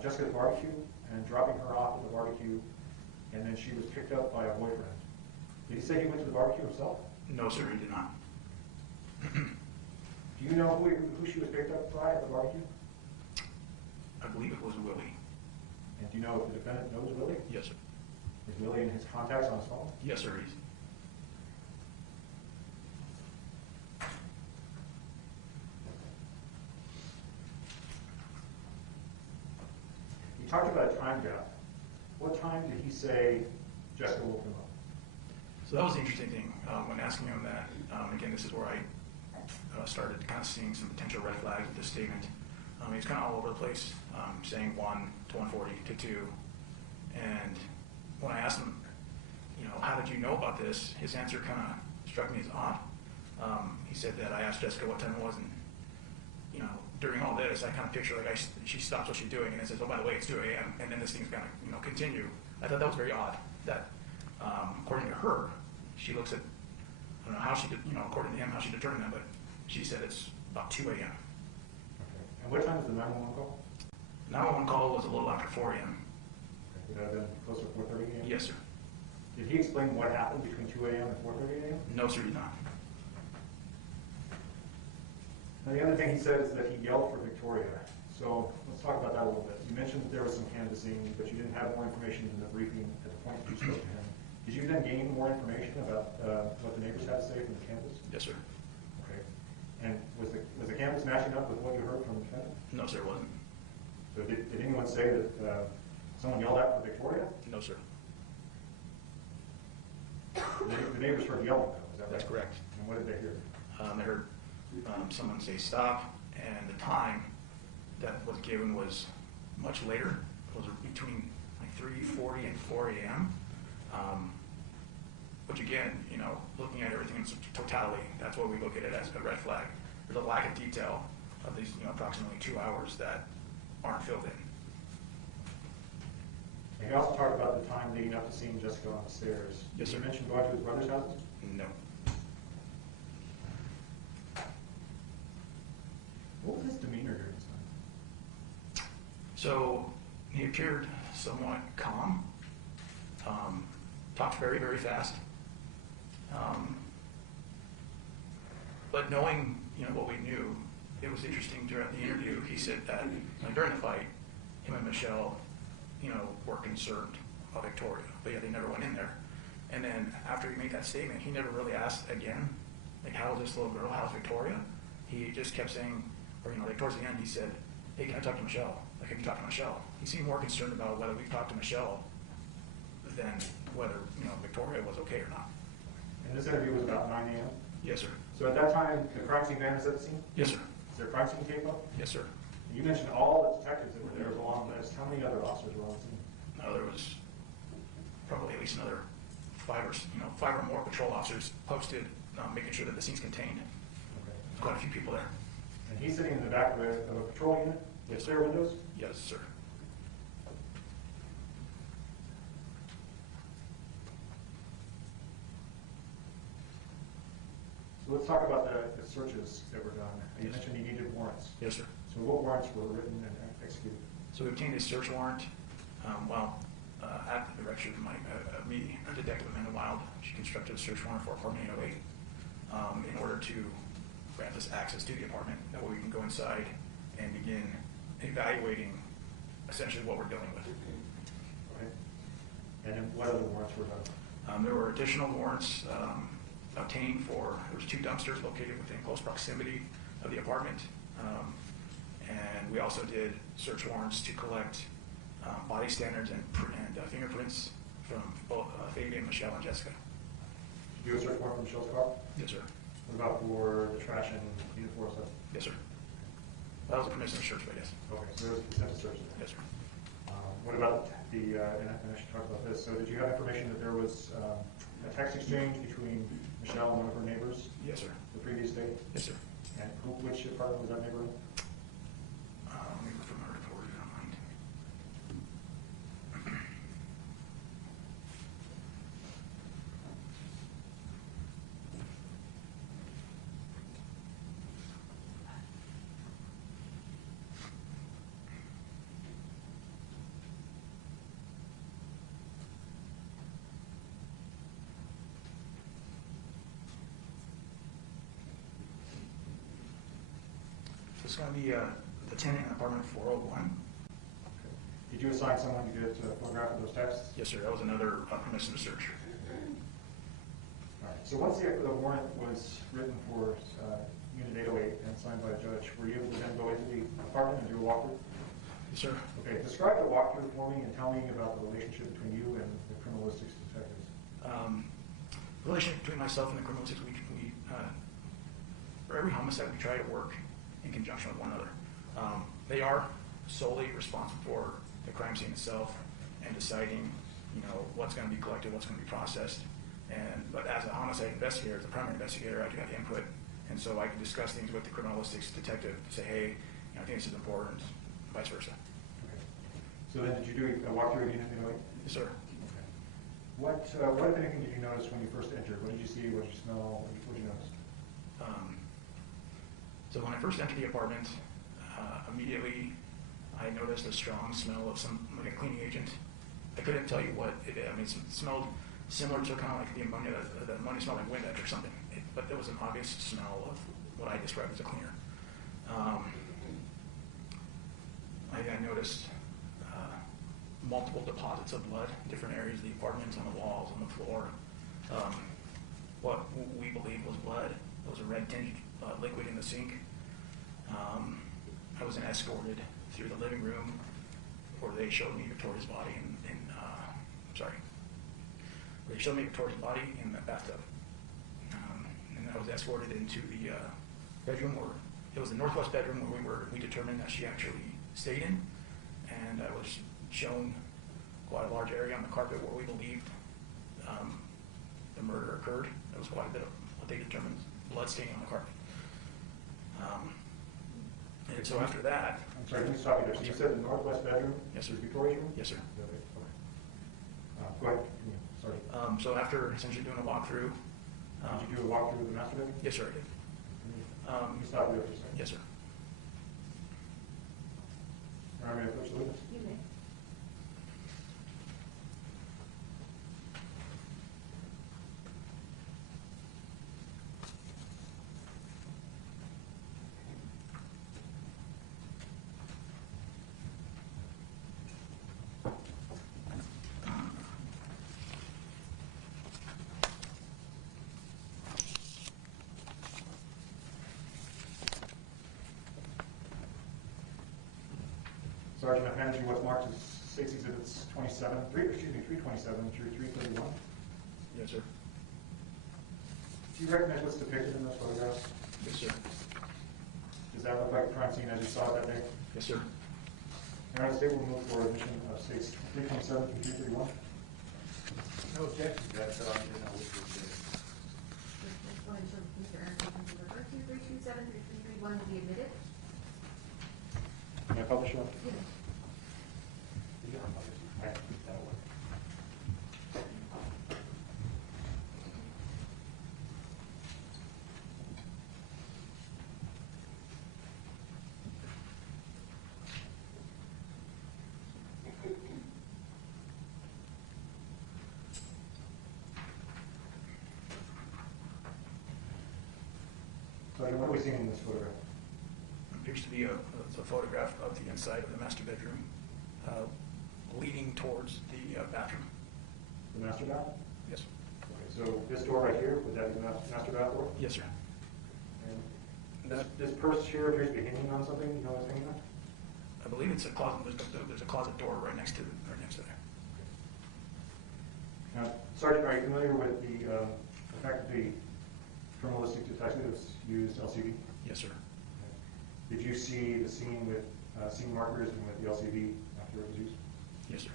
Jessica's barbecue and dropping her off at the barbecue, and then she was picked up by a boyfriend. Did he say he went to the barbecue himself? No, sir, he did not. Do you know who she was picked up by at the barbecue? I believe it was Willie. And do you know if the defendant knows Willie? Yes, sir. Is Willie in his contacts on his phone? Yes, sir, he's. He talked about a time gap. What time did he say Jessica woke him up? So that was the interesting thing when asking him that. Again, this is where I started kind of seeing some potential red flags with this statement. He was kind of all over the place, saying 1 to 140 to 2. And when I asked him, how did you know about this? His answer kind of struck me as odd. He said that I asked Jessica what time it was, and during all this, I kind of picture like she stops what she's doing and then says, oh, by the way, it's 2 a.m. and then this thing's gonna continue. I thought that was very odd. That according to her, she looks at I don't know how she did, according to him, how she determined that, but she said it's about 2 a.m. Okay. And what time was the 911 call? 911 call was a little after 4 a.m. Okay. Would that have been closer to 4:30 a.m.? Yes, sir. Did he explain what happened between 2 a.m. and 4:30 a.m.? No, sir, he did not. Now, the other thing he said is that he yelled for Victoria. So let's talk about that a little bit. You mentioned that there was some canvassing, but you didn't have more information in the briefing at the point that you spoke to him. Did you then gain more information about what the neighbors had to say from the canvass? Yes, sir. Okay. And was the canvass matching up with what you heard from the defendant? No, sir, it wasn't. So did anyone say that someone yelled out for Victoria? No, sir. The neighbors heard yelling, though, is that right? That's correct. And what did they hear? They heard someone say stop, and the time that was given was much later. It was between like 3:40 and 4 a.m. Which again, looking at everything in totality, that's what we look at it as a red flag. There's a lack of detail of these, approximately 2 hours that aren't filled in. And he also talked about the time leading up to seeing Jessica on the stairs. Yes, Did sir. you mention going to his brother's house? No. What was his demeanor during this time? So he appeared somewhat calm, talked very, very fast. But knowing, what we knew, it was interesting during the interview. He said that during the fight, him and Michelle, were concerned about Victoria, but yeah, they never went in there. And then after he made that statement, he never really asked again, like, how's this little girl? How's Victoria? He just kept saying, or like towards the end, he said, hey, can I talk to Michelle? Like, have you talked to Michelle? He seemed more concerned about whether we talked to Michelle than whether, Victoria was okay or not. And this interview was about 9 a.m.? Yes, sir. So at that time, the crime scene van is at the scene? Yes, sir. Is there a crime scene tape up? Yes, sir. You mentioned all the detectives that were there as a long list. How many other officers were on the scene? least another 5 or more patrol officers posted, making sure that the scene's contained. Okay. Quite a few people there. And he's sitting in the back of a patrol unit with Yes, clear sir. windows? Yes, sir. So let's talk about the searches that were done. You Yes. mentioned you needed warrants. Yes, sir. So what warrants were written and executed? So we obtained a search warrant, at the direction of me, Detective Amanda Wild. She constructed a search warrant for apartment 808 in order to grant us access to the apartment. That way we can go inside and begin evaluating essentially what we're dealing with. Okay. And then what other warrants were done? There were additional warrants obtained for, there was 2 dumpsters located within close proximity of the apartment. And we also did search warrants to collect body standards and fingerprints from both Fabian, Michelle, and Jessica. Did you do a search warrant for Michelle's car? Yes, sir. What about for the trash and uniform stuff? Yes, sir. That was a permissive search, but yes. Okay, so there was consent to search. Yes, sir. What about the, and I should talk about this, so did you have information that there was a text exchange between Michelle and one of her neighbors Yes, sir. the previous day? Yes, sir. And which apartment was that neighbor in? Let me look from her report, if you don't mind. So it's going to be the tenant in apartment 401. Did you assign someone to get a photograph of those texts? Yes, sir. That was another permissive search. All right, so once the warrant was written for Unit 808 and signed by a judge, were you able to then go into the apartment and do a walkthrough? Yes, sir. Okay, describe the walkthrough for me and tell me about the relationship between you and the criminalistics detectives. The relationship between myself and the criminalistics, we for every homicide, we try to work in conjunction with one another. They are solely responsible for the crime scene itself and deciding, what's going to be collected, what's going to be processed. But as a homicide investigator, as a primary investigator, I do have input, and so I can discuss things with the criminalistics detective to say, hey, I think this is important, vice versa. Okay. So then did you do a walkthrough of Unit 808? Yes, sir. Okay. What, if anything, did you notice when you first entered? What did you see? What did you smell? What did you notice? So when I first entered the apartment, immediately I noticed a strong smell of like a cleaning agent. I couldn't tell you what it is. I mean, it smelled similar to kind of like the ammonia smelled like Windex or something. But there was an obvious smell of what I described as a cleaner. I noticed multiple deposits of blood in different areas of the apartment, on the walls, on the floor. What we believed was blood. There was a red tinged liquid in the sink. I was then escorted through the living room where they showed me Victoria's body they showed me Victoria's body in the bathtub. And I was escorted into the bedroom, or it was the northwest bedroom where we determined that she actually stayed in. And I was shown quite a large area on the carpet where we believed the murder occurred. There was quite a bit of what they determined blood staining on the carpet. And so after that... I'm sorry, let me stop you there. So you said the northwest bedroom? Yes, sir. Was Victoria's room? Yes, sir. Okay. Go ahead. Sorry. So after essentially doing a walkthrough... Did you do a walkthrough of the master bedroom? Yes, sir, I did. Let me stop you there for a second. Yes, sir. All right, may I approach the witness? You may. Sergeant, I've handed you what's marked as State's Exhibits 327 through 331. Yes, sir. Do you recognize what's depicted in those photographs? Yes, sir. Does that look like a crime scene as you saw it that day? Yes, sir. All right, State will move for admission of States 327 through 331. No objection to that, so I didn't know which was the. Just wanted to Mr. Aaronson can deliver. 2327-3331 will be admitted. Can I publish one? Yes. All right, that'll work. So what are we seeing in this photograph? Appears to be a photograph of the inside of the master bedroom, leading towards the bathroom. The master bath? Yes. Okay, so this door right here, would that be the master bath door? Yes, sir. And this purse here appears to be hanging on something, you know what's hanging on? I believe it's a closet. There's a closet door right next to there. Now, Sergeant, are you familiar with the fact that the criminalistic detectives used LCD? Yes, sir. Did you see the scene with scene markers and with the LCD after it was used? Yes, sir.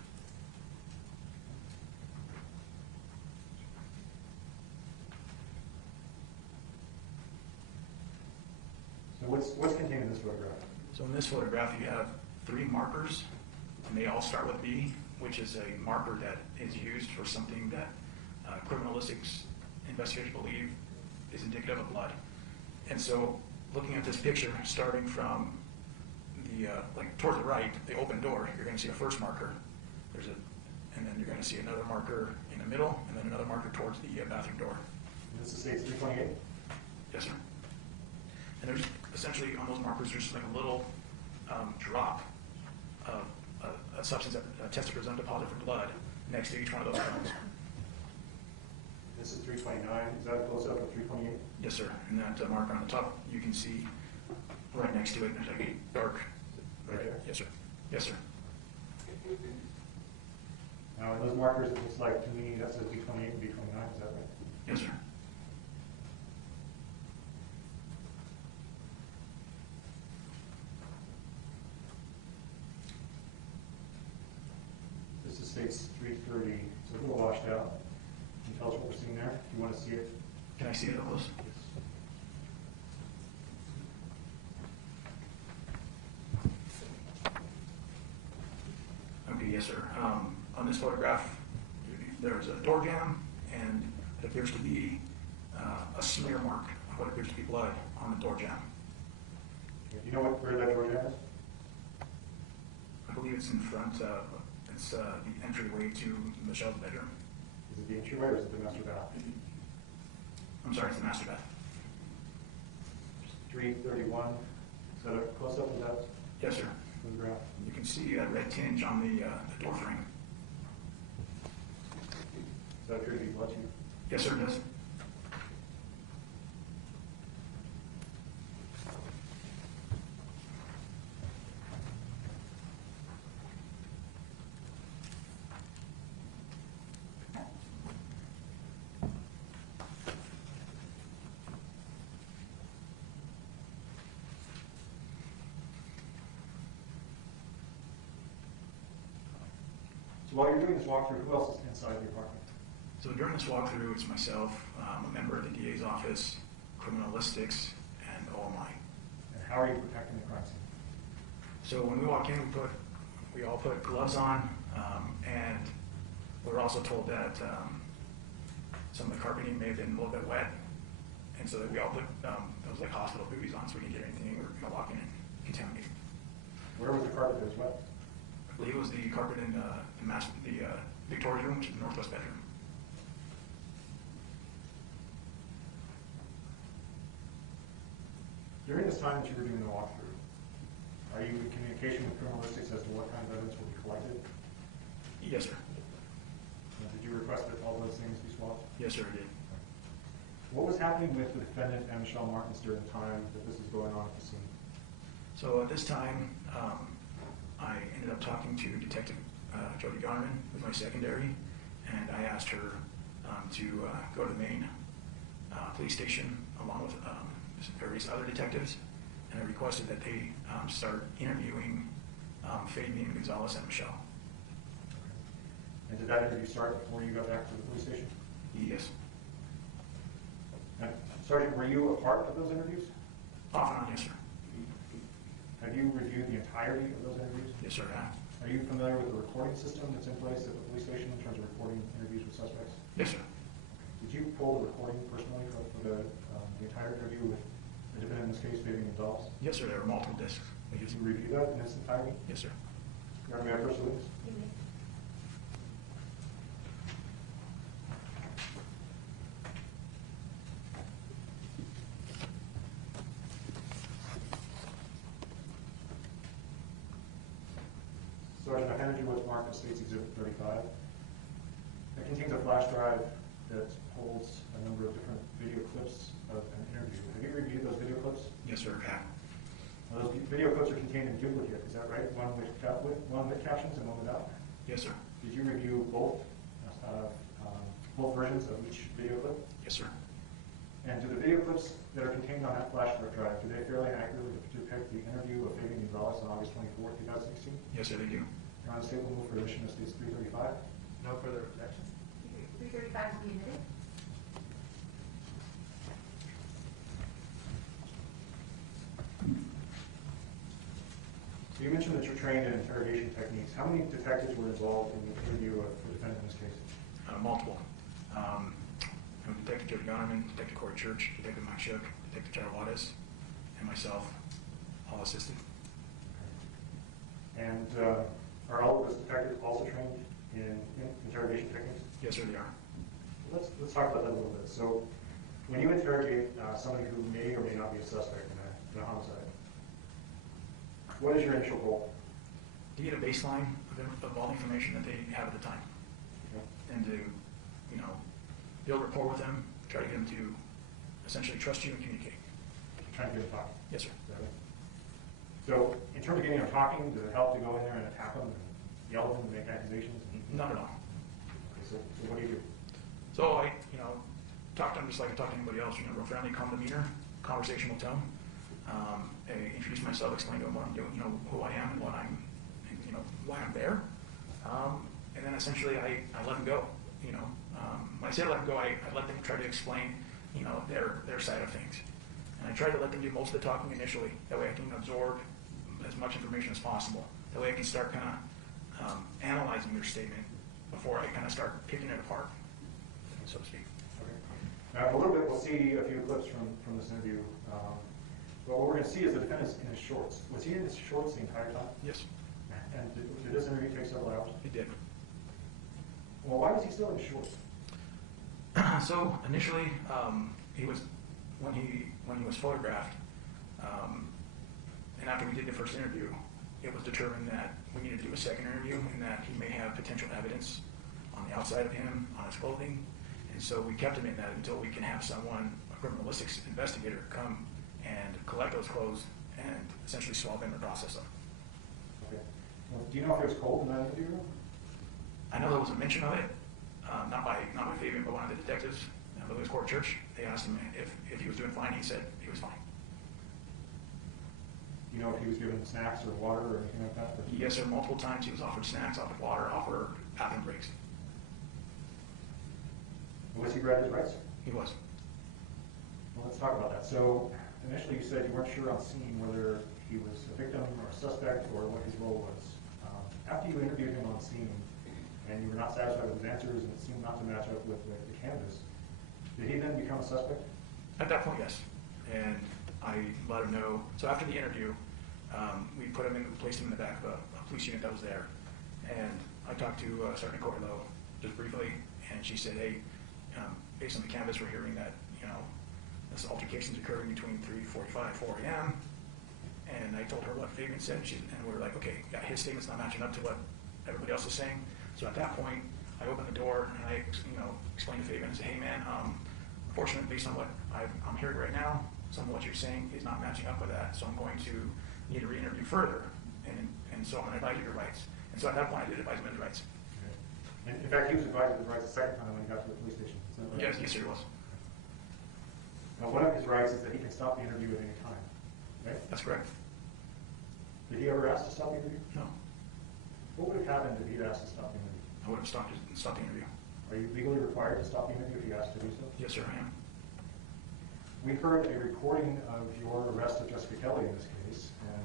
So what's contained in this photograph? So in this photograph, you have 3 markers, and they all start with B, which is a marker that is used for something that criminalistics investigators believe is indicative of blood. And so, looking at this picture, starting from the like towards the right, the open door, you're going to see a first marker. And then you're going to see another marker in the middle, and then another marker towards the bathroom door. And this is state 328? Yes, sir. And there's essentially on those markers, there's like a little drop of a substance that tested for undeposited for blood next to each one of those cones. This is 329. Is that a close-up of 328? Yes, sir. And that marker on the top, you can see right next to it, there's like a dark. Right there? Yes, sir. Yes, sir. Now, in those markers, it looks like to me that says B28 and B29. Is that right? Yes, sir. This is states 330. It's a little washed out. Can you tell us what we're seeing there? Do you want to see it? Can I see it up close? Okay, yes, sir. On this photograph, there's a door jamb, and it appears to be a smear mark of what appears to be blood on the door jamb. Do you know where that door jam is? I believe it's in front of, it's the entryway to Michelle's bedroom. Is it the entryway or is it the master bath? I'm sorry, it's the master bath. 331. Is that a close-up of that Yes, sir. photograph? You can see that red tinge on the door frame. Does that appear to be blood to you? Yes, sir, it does. So while you're doing this walkthrough, who else is inside the apartment? So during this walkthrough, it's myself, a member of the DA's office, criminalistics, and OMI. And how are you protecting the crime scene? So when we walk in, we all put gloves on, and we're also told that some of the carpeting may have been a little bit wet, and so that we all put those like hospital booties on so we didn't get anything or walk in and contaminate. Where was the carpet that was wet? I believe it was the carpet in the Victoria's room, which is the northwest bedroom. During this time that you were doing the walkthrough, are you in communication with criminalistics as to what kind of evidence will be collected? Yes, sir. Did you request that all those things be swapped? Yes, sir, I did. What was happening with the defendant and Michelle Martens during the time that this was going on at the scene? So at this time, I ended up talking to Detective Jody Garnered, who's my secondary, and I asked her to go to the main police station along with various other detectives, and I requested that they start interviewing Fabian Gonzales and Michelle. And did that interview start before you got back to the police station? Yes. And Sergeant, were you a part of those interviews? Off and on, yes, sir. Have you reviewed the entirety of those interviews? Yes, sir. Are you familiar with the recording system that's in place at the police station in terms of recording interviews with suspects? Yes, sir. Did you pull the recording personally for the entire interview with the defendant in this case, Fabian Gonzales? Yes, sir. There were multiple discs. Did you review that in its entirety? Yes, sir. Your Honor, may I first witness? Sergeant, I handed you what's marked as State's Exhibit 35. It contains a flash drive that holds a number of different video clips of an interview. Have you reviewed those video clips? Yes, sir. Now, those video clips are contained in duplicate, is that right? One with captions and one without? Yes, sir. Did you review both versions of each video clip? Yes, sir. And do the video clips that are contained on that flash drive, do they fairly accurately depict the interview of Fabian Gonzales on August 24, 2016? Yes, sir, they do. Your Honor, the State will move for admission of State's 335. No further objection. 335 to be admitted. So you mentioned that you're trained in interrogation techniques. How many detectives were involved in the interview of the defendant in this case? Multiple. Detective Jody Gonnerman, Detective Corey Church, Detective Mike Shook, Detective Jared Wattis, and myself, all assisted. And are all of those detectives also trained in interrogation techniques? Yes, sir, they are. Let's talk about that a little bit. So when you interrogate somebody who may or may not be a suspect in a homicide, what is your initial goal? To get a baseline of all the information that they have at the time, and to, build rapport with them, try to get them to essentially trust you and communicate. Trying to get them talking. Yes, sir. Is that right? So in terms of getting them talking, does it help to go in there and attack them and yell at them and make accusations? Not at all. Okay, so what do you do? So I, talk to them just like I talk to anybody else, real friendly, calm demeanor, conversational tone. I introduce myself, explain to them what I'm doing, who I am and what I'm, why I'm there. And then essentially I let them go, when I say let them go, I let them try to explain, their side of things. And I try to let them do most of the talking initially. That way I can absorb as much information as possible. That way I can start kind of analyzing their statement before I kind of start picking it apart, so to speak. Okay. Now, in a little bit, we'll see a few clips from this interview. But what we're going to see is the defendant's in his shorts. Was he in his shorts the entire time? Yes, And did this interview take several hours? it did. Well, why was he still in his shorts? So initially, he was when he was photographed, and after we did the first interview, it was determined that we needed to do a second interview and that he may have potential evidence on the outside of him, on his clothing, and so we kept him in that until we can have someone, a criminalistics investigator, come and collect those clothes and essentially swab them and process them. Okay. Well, do you know if it was cold in that interview room? I know there was a mention of it, not by Fabian, but one of the detectives, Louis Court Church. They asked him if he was doing fine. He said he was fine. Do you know if he was given snacks or water or anything like that? Yes, sir. Multiple times he was offered snacks, offered water, offered bathroom breaks. Was he granted his rights? He was. Well, let's talk about that. So initially you said you weren't sure on scene whether he was a victim or a suspect or what his role was. After you interviewed him on scene and you were not satisfied with his answers and it seemed not to match up with the canvas, did he then become a suspect? At that point, yes. And I let him know. So after the interview, we placed him in the back of a police unit that was there. And I talked to Sergeant Corey Lowe just briefly, and she said, hey, based on the canvas, we're hearing that, this altercation's occurring between 3:45, 4 a.m. And I told her what Fabian said, and we were like, okay, yeah, his statement's not matching up to what everybody else is saying. So at that point, I opened the door and I, explained to Fabian and said, hey man, unfortunately, based on what I'm hearing right now, some of what you're saying is not matching up with that. So I'm going to need to re-interview further, and so I'm going to advise you your rights. And so at that point, I did advise him his rights. Okay. And in fact, he was advised of his rights the second time when he got to the police station. Is that right? Yes, sir, he was. Now, one of his rights is that he can stop the interview at any time, right? That's correct. Did he ever ask to stop the interview? No, What would have happened if he'd asked to stop the interview? I I would have stopped the interview. Are you legally required to stop the interview if you asked to do so? Yes, sir, I am. We heard a recording of your arrest of Jessica Kelley in this case, and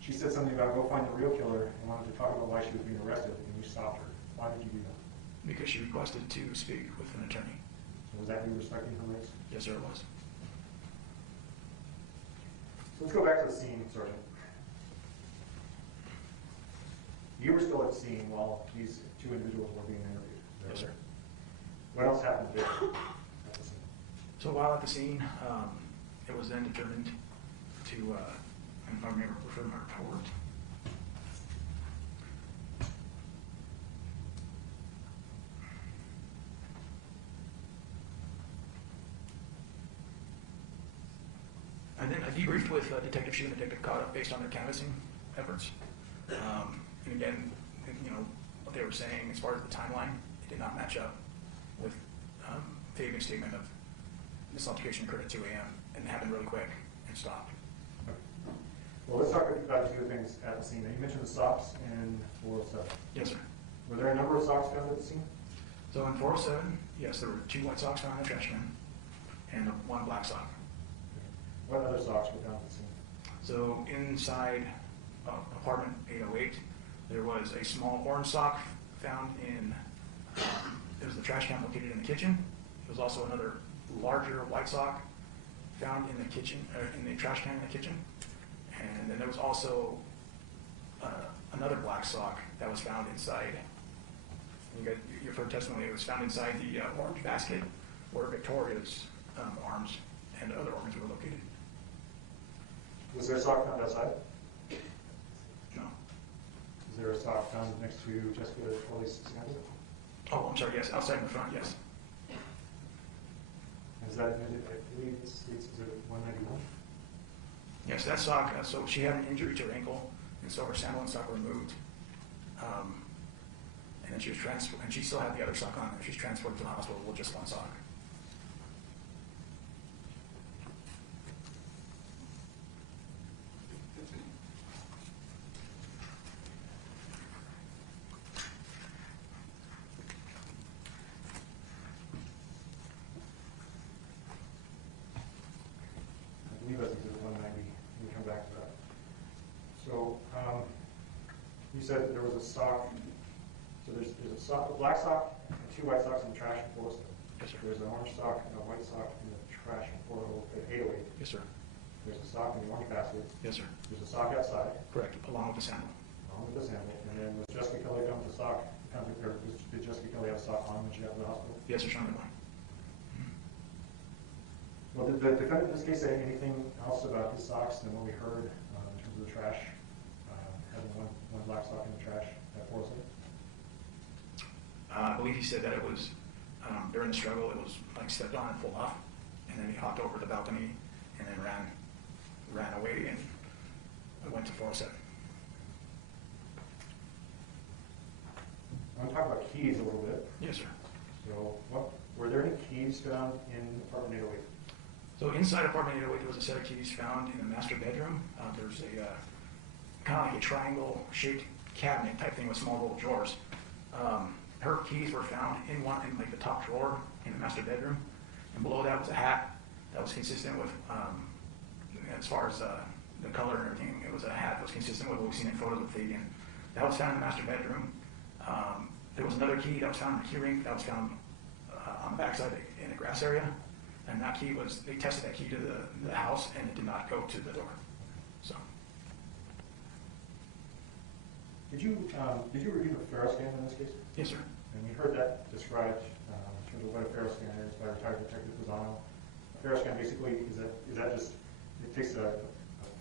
she said something about go find the real killer and wanted to talk about why she was being arrested, and you stopped her. Why did you do that? Because she requested to speak with an attorney. So was that you respecting her rights? Yes, sir, it was. So let's go back to the scene, Sergeant. You were still at the scene while these two individuals were being interviewed. Yes, sir. What else happened there at the scene? So while at the scene, it was then determined to, and if I remember, refer to my report. And then I debriefed with Detective Shue and Detective Cotta based on their canvassing efforts. And again, you know, what they were saying as far as the timeline, it did not match up with Fabian's statement of this altercation occurred at 2 a.m. and happened really quick and stopped. Okay. Well, let's talk about the two things at the scene. You mentioned the socks in 407. Yes, sir. Were there a number of socks found at the scene? So in 407, yes, there were 2 white socks found in the trash can and 1 black sock. What other socks were found at the scene? So inside apartment 808, there was a small orange sock found in, it was the trash can located in the kitchen. There was also another larger white sock found in the kitchen, in the trash can in the kitchen. And then there was also another black sock that was found inside, you've heard testimony, it was found inside the orange basket where Victoria's arms and other organs were located. Was there a sock found outside? No. Is there a sock found next to Jessica Kelley's sample? Oh, I'm sorry, yes, outside in the front, yes. Is that admitted? I believe it's Exhibit 191. Yes, that sock, so she had an injury to her ankle, and so her sandal and sock were removed. And then she was transferred, and she still had the other sock on, and she's transported to the hospital with just 1 sock. I believe that's Exhibit 190. We come back to that. So you said that there was a sock. So there's a sock, a black sock, and 2 white socks in the trash in 407. Yes, sir. There's an orange sock and a white sock in the trash in 808. Yes, sir. There's a sock in the orange basket. Yes, sir. There's a sock outside, Correct, along with the sandal. along with the sample. And then was Jessica Kelley done with the sock? Did Jessica Kelley have a sock on when she got to the hospital? Yes, sir, Sean Line. Well, did the defendant in this case say anything else about his socks than what we heard in terms of the trash, having one black sock in the trash at 407? I believe he said that it was, during the struggle, it was like stepped on and pulled off, and then he hopped over the balcony and then ran away and went to 407. I want to talk about keys a little bit. Yes, sir. So were there any keys found in apartment 808? So inside apartment 808, there was a set of keys found in the master bedroom. There's a kind of like a triangle-shaped cabinet type thing with small little drawers. Her keys were found in like the top drawer in the master bedroom, and below that was a hat that was consistent with, as far as the color and everything, it was a hat that was consistent with what we've seen in photos of Fabian. That was found in the master bedroom. There was another key that was found in the key ring that was found on the backside in the grass area, and that key was, they tested that key to the house, and it did not go to the door. So. Did you review the Ferro scan in this case? Yes, sir. And we heard that described in terms of what a Ferro scan is by retired Detective Pisano. A Ferro scan basically is that just, it takes a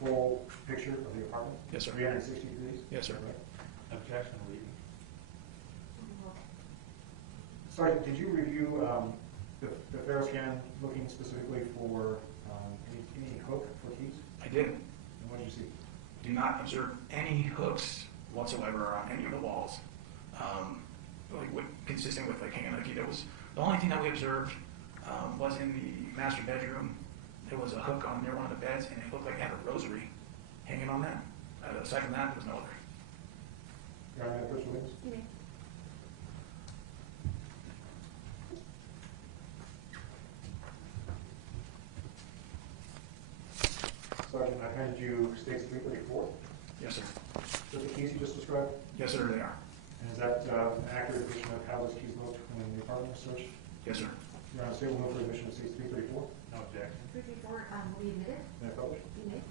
full picture of the apartment? Yes, sir. 360 degrees? Yes, sir. Right? Objection, leading. Sorry, did you review the Ferro scan looking specifically for any hook for keys? I did. And what did you see? Do not observe any hooks whatsoever on any of the walls. Consistent with like hanging on a key. There was the only thing that we observed was in the master bedroom. There was a hook on near one of the beds, and it looked like it had a rosary hanging on that. Aside from that, there was no other. Your Honor, First Witness? Sergeant, I handed you states 334. Yes, sir. Is that the keys you just described? Yes, sir, they are. And is that an accurate depiction of how those keys looked when the apartment was searched? Yes, sir. Your Honor, state will move for admission of states 334. No objection. 334, will be admitted. May I publish? You may.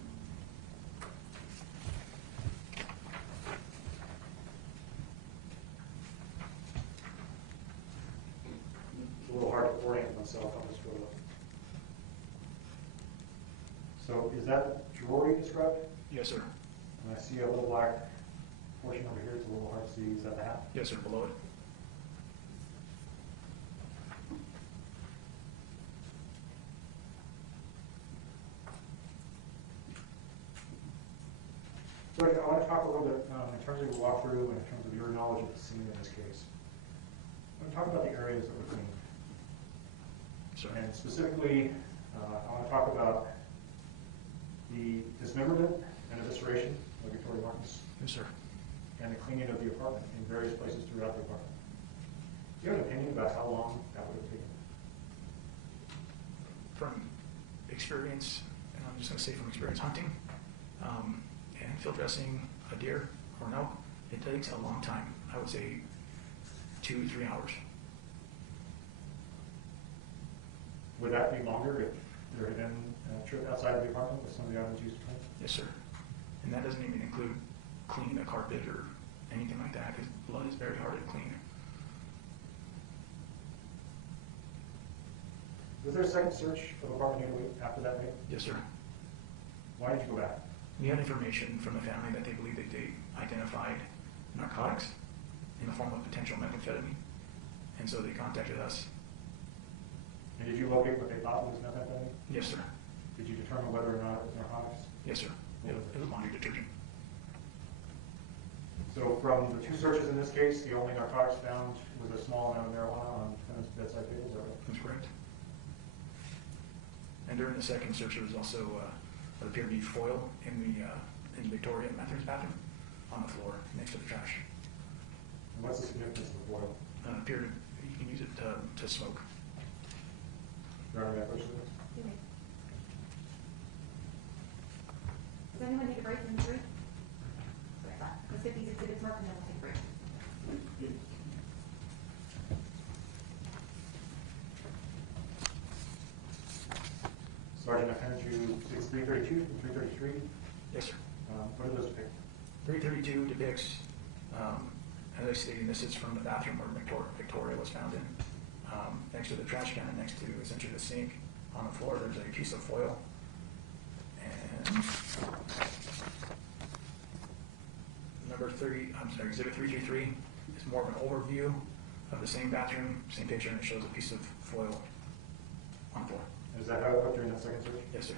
It's a little hard to orient myself on this photo. So is that drawer you described? Yes, sir. And I see a little black portion over here. It's a little hard to see. Is that the hat? Yes, sir, below it. So I want to talk a little bit in terms of your walkthrough and in terms of your knowledge of the scene in this case. I want to talk about the areas that were cleaned. Sir. And specifically, I want to talk about the dismemberment and evisceration of Victoria Martens Yes, sir. and the cleaning of the apartment in various places throughout the apartment. Do you have an opinion about how long that would have taken? From experience, and I'm just going to say from experience hunting, and field dressing a deer or an elk, it takes a long time. I would say 2-3 hours. Would that be longer if there had been a trip outside of the apartment with some of the items used to clean? Yes, sir. And that doesn't even include cleaning a carpet or anything like that, because blood is very hard to clean. Was there a second search of apartment unit after that date? Yes, sir. Why did you go back? We had information from the family that they believed that they identified narcotics in the form of potential methamphetamine. And so they contacted us. And did you locate what they thought was methamphetamine? Yes, sir. Did you determine whether or not it was narcotics? Yes, sir. It was laundry detergent. So from the two searches in this case, the only narcotics found was a small amount of marijuana on the defendant's bedside table, is that right? That's correct. And during the second search, there was also what appeared to be foil in Victoria Martens' bathroom on the floor next to the trash. And what's the significance of the foil? Appeared you can use it to smoke. Your Honor, may I question this? You may. Does anyone need a break from the jury? Let's get these exhibits marked and then we'll take a break. Sergeant, I handed you 332 and 333. Yes, sir. What are those depict? 332 depicts, as I stated, this is from the bathroom where Victoria was found in. Next to the trash can and next to essentially the sink on the floor, there's a piece of foil. And exhibit 333 is more of an overview of the same bathroom, same picture, and it shows a piece of foil on the floor. Is that how it looked during that second search? Yes, sir.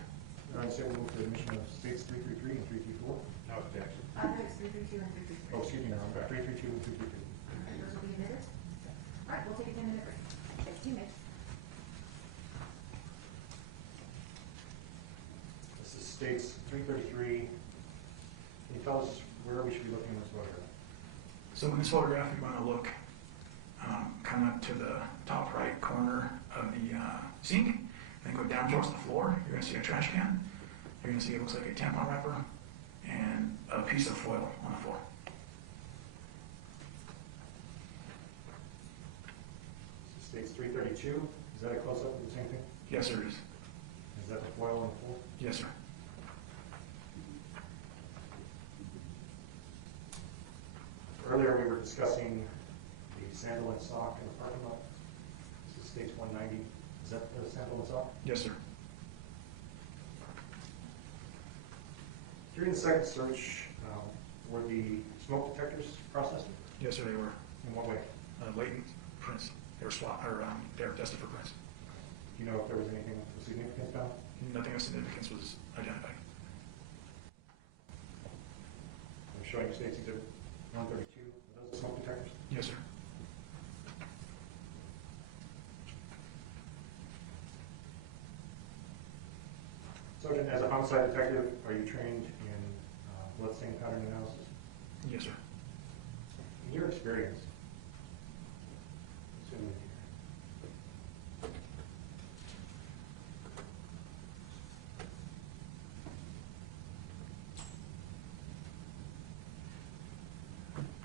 Your Honor, say we'll move to admission of states 333 and 334. No objection. No, it's 332 and 333. Oh, excuse me, no, I've got 332 and 333. Okay, those will be admitted. All right, we'll take a 10-minute break. Take 2 minutes. This is states 333. Can you tell us where we should be looking in this photograph? So in this photograph, you're going to look kind of to the top right corner of the sink, and go down towards the floor. You're going to see a trash can. You're going to see it looks like a tampon wrapper and a piece of foil on the floor. This is states 332. Is that a close-up of the same thing? Yes, sir, it is. Is that the foil on the floor? Yes, sir. Earlier we were discussing the sandal and sock in the parking lot. This is states 190. Is that the sandal and sock? Yes, sir. During the second search, were the smoke detectors processed? Yes, sir, they were In what way? latent prints. They were they were tested for prints. Do you know if there was anything of significance found? Nothing of significance was identified. I'm showing you states exhibit 132. Are those the smoke detectors? Yes, sir. Sergeant, as a homicide detective, are you trained in bloodstain pattern analysis? Yes, sir. In your experience, assuming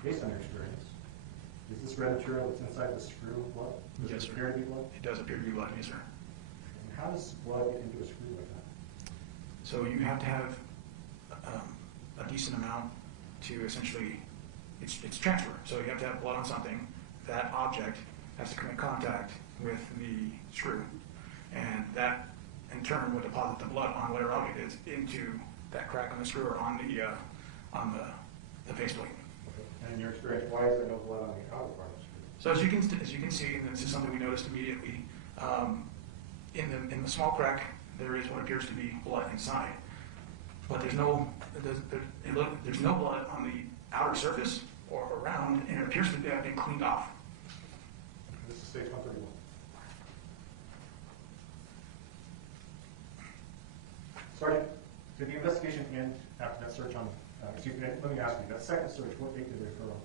based on your experience, is this red material that's inside the screw blood? Does Yes, it sir. appear to be blood? It does appear to be blood, yes, sir. And how does blood get into a screw like that? So you have to have a decent amount to essentially, it's transfer. So you have to have blood on something. That object has to come in contact with the screw. And that, in turn, would deposit the blood on whatever object it is into that crack on the screw or on the faceplate. Okay. And in your experience, why is there no blood on the outer part of the screw? So as you can see, and this is something we noticed immediately, in the small crack, there is what appears to be blood inside. But there's no blood on the outer surface or around, and it appears to have been cleaned off. This is stage 131. Sergeant, did the investigation end after that search on, excuse me, let me ask you, that second search, what date did it occur on?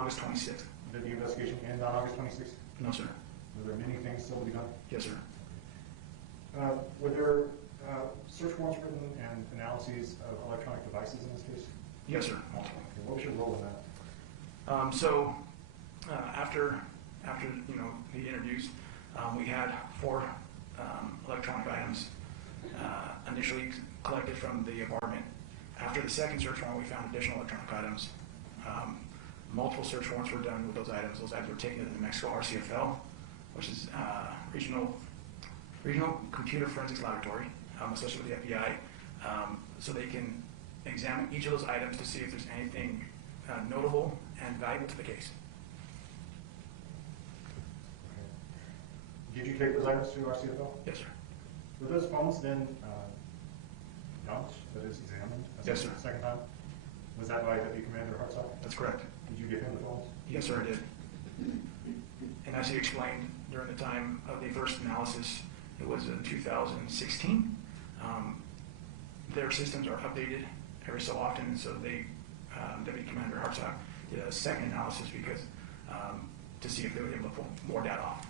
August 26th. Did the investigation end on August 26th? No, sir. Were there many things still to be done? Yes, sir. Were there search warrants written and analyses of electronic devices in this case? Yes, sir. Multiple. Okay, what was your role in that? After the interviews, we had 4 electronic items initially collected from the apartment. After the second search warrant, we found additional electronic items. Multiple search warrants were done with those items. Those items were taken to the New Mexico RCFL, which is Regional Computer Forensics Laboratory, associated with the FBI, so they can examine each of those items to see if there's anything notable and valuable to the case. Okay. Did you take those items to RCFL? Yes, sir. Were those phones then dumped, that is examined? Yes, sir. The second time? Was that by Deputy Commander Hartsock? That's correct. Did you give him the phones? Yes, sir, I did. And as he explained during the time of the first analysis, it was in 2016. Their systems are updated every so often, so Deputy Commander Hartsock did a second analysis because to see if they were able to pull more data off.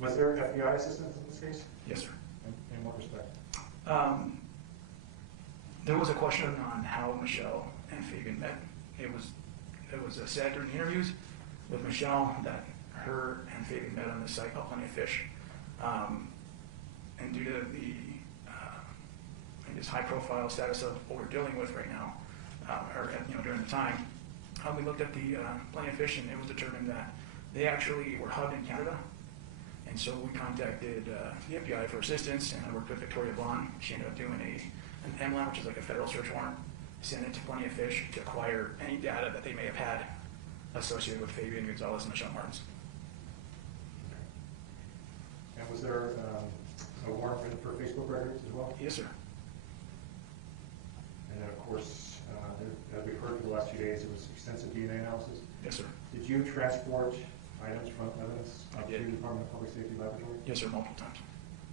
Was there FBI assistance in this case? Yes, sir. In what respect? There was a question on how Michelle and Fabian met. It was said during the interviews with Michelle that her and Fabian met on the site called Plenty of Fish. And due to the high-profile status of what we're dealing with right now, during the time, we looked at the Plenty of Fish, and it was determined that they actually were hubbed in Canada. And so we contacted the FBI for assistance, and I worked with Victoria Martens. She ended up doing an MLAM, which is like a federal search warrant, sent it to Plenty of Fish to acquire any data that they may have had associated with Fabian Gonzales and Michelle Martens. And was there a warrant written for Facebook records as well? Yes, sir. And then, of course, as we've heard for the last few days, there was extensive DNA analysis. Yes, sir. Did you transport items from evidence I to did. the Department of Public Safety Laboratory? Yes, sir, multiple times.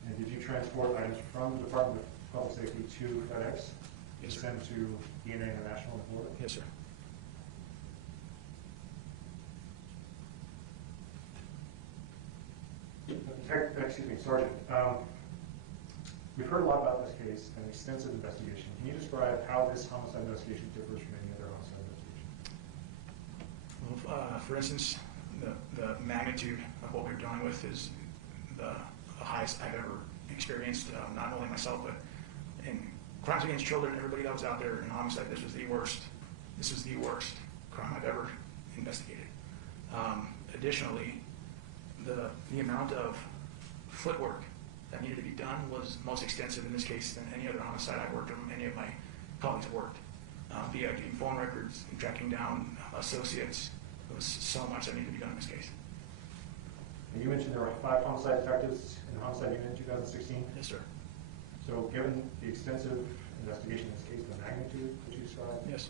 And did you transport items from the Department of Public Safety to FedEx? Yes, to sir. send to DNA International in Florida? Yes, sir. Excuse me, Sergeant. We've heard a lot about this case, an extensive investigation. Can you describe how this homicide investigation differs from any other homicide investigation? Well, for instance, the magnitude of what we're dealing with is the highest I've ever experienced, not only myself, but in crimes against children, everybody that was out there in homicide, this was the worst crime I've ever investigated. Additionally, the amount of footwork that needed to be done was most extensive in this case than any other homicide I've worked or any of my colleagues have worked. Via getting phone records and tracking down associates. There was so much that needed to be done in this case. And you mentioned there were 5 homicide detectives in the homicide unit in 2016. Yes, sir. So given the extensive investigation in this case, the magnitude that you described, Yes.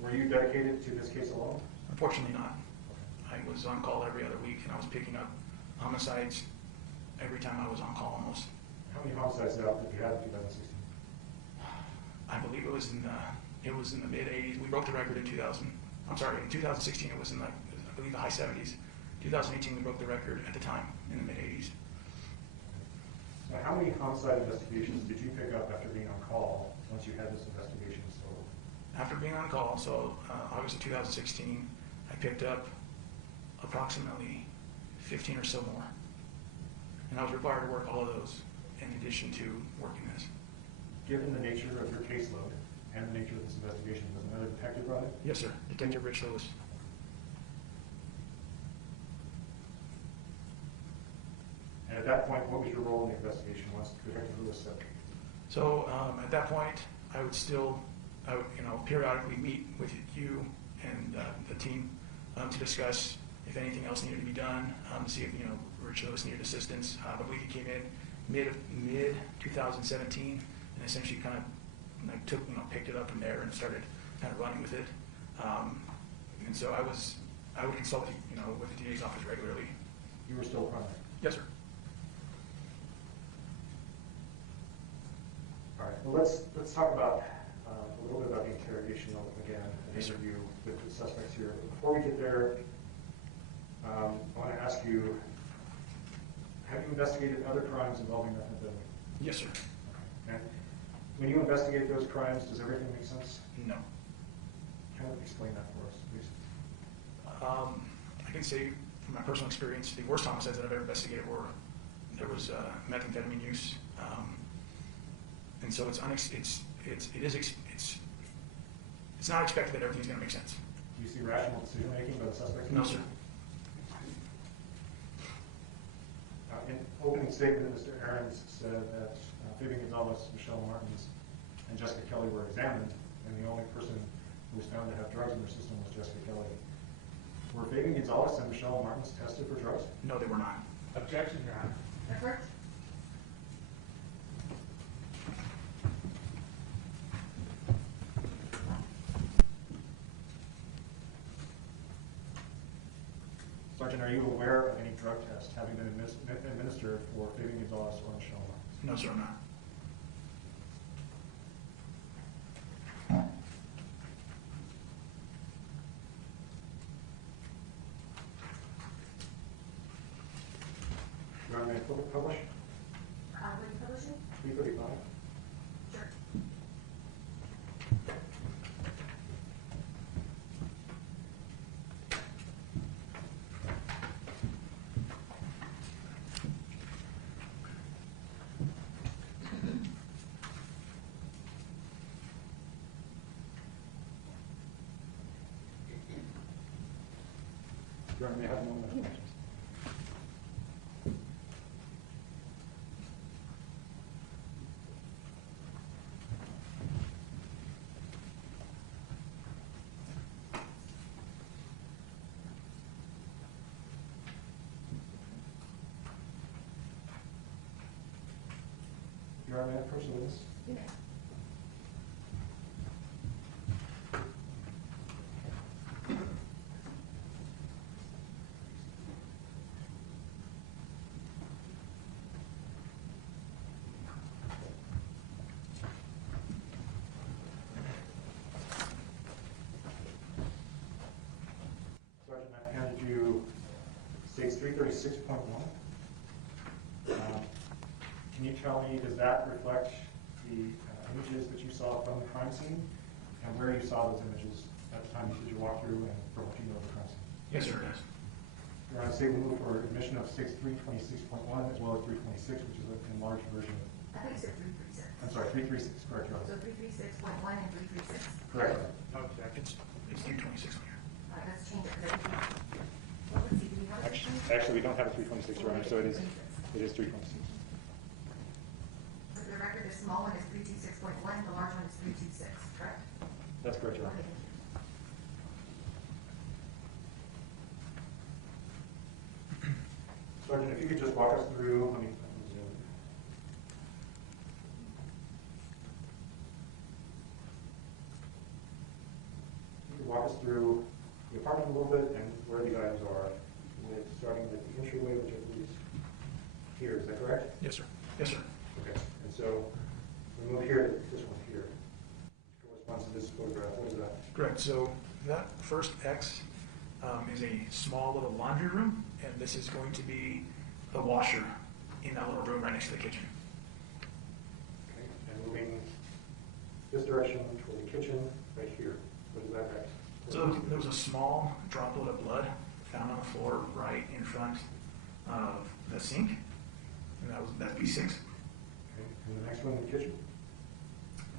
were you dedicated to this case alone? Unfortunately not. I was on call every other week, and I was picking up homicides every time I was on call almost. How many homicides did you have in 2016? I believe it was in the mid-80s. We broke the record in 2000. I'm sorry, in 2016 it was in I believe the high 70s. 2018 we broke the record at the time in the mid-80s. So how many homicide investigations did you pick up after being on call once you had this investigation started? after being on call, so August of 2016, I picked up approximately 15 or so more. And I was required to work all of those in addition to working this. Given the nature of your caseload and the nature of this investigation, was another detective brought in? Yes, sir. Detective Rich Lewis. And at that point, what was your role in the investigation once Detective Lewis said? So at that point, I would periodically meet with you and the team to discuss if anything else needed to be done, see if Rich Lewis needed assistance. I believe he came in mid 2017 and essentially kind of picked it up from there and started kind of running with it. And so I would consult with the DA's office regularly. You were still primary? Yes, sir. All right. Well, let's talk about a little bit about the interrogation again, an Yes, sir. interview with the suspects here. Before we get there, I want to ask you: have you investigated other crimes involving methamphetamine? Yes, sir. Okay. And when you investigate those crimes, does everything make sense? No. Kind of explain that for us, please. I can say from my personal experience, the worst homicides that I've ever investigated there was methamphetamine use, and so it's not expected that everything's going to make sense. Do you see rational decision making by the suspects? No, sir. In opening statement, Mr. Ahrens said that Fabian Gonzales, Michelle Martens, and Jessica Kelley were examined, and the only person who was found to have drugs in their system was Jessica Kelley. Were Fabian Gonzales and Michelle Martens tested for drugs? No, they were not. Objection, Your Honor. Effort? Sergeant, are you aware of any drug tests having been administered for Fabian Gonzales or Michelle Martens? No, sir, I'm not. You want me to publish? Will you publish it? 335. Sure. You want me to have a moment of questions? Your Honor, may I approach the witness? You may. Sergeant, I handed you Stage 336.1. Can you tell me, does that reflect the images that you saw from the crime scene and where you saw those images at the time you did your walkthrough and from what you know of the crime scene? Yes, sir, it is. Your Honor, say we move for admission of Stage 326.1 as well as 326, which is an enlarged version. I think you said 336. I'm sorry, 336, correct, Your So Honor. 336.1 and 336. Correct. It's 326 on here. Let's change it. Well, let's see, do we have a Actually, we don't have a 326, Your Honor, so it is 326. For the record, the small one is 326.1, the large one is 326, correct? That's correct, Your Honor. Okay, thank you. Sergeant, if you could just walk us through, let me zoom. You could walk us through the apartment a little bit and where the items are, starting with the entryway, which I believe is here, is that correct? Yes, sir. Yes, sir. Okay, and so we move here, this one here, corresponds to this photograph, what is that? Correct. So that first X is a small little laundry room, and this is going to be the washer in that little room right next to the kitchen. Okay, and moving this direction toward the kitchen, right here. What is that X? So there was a small droplet of blood found on the floor right in front of the sink, and that's P6. Okay. And the next one in the kitchen?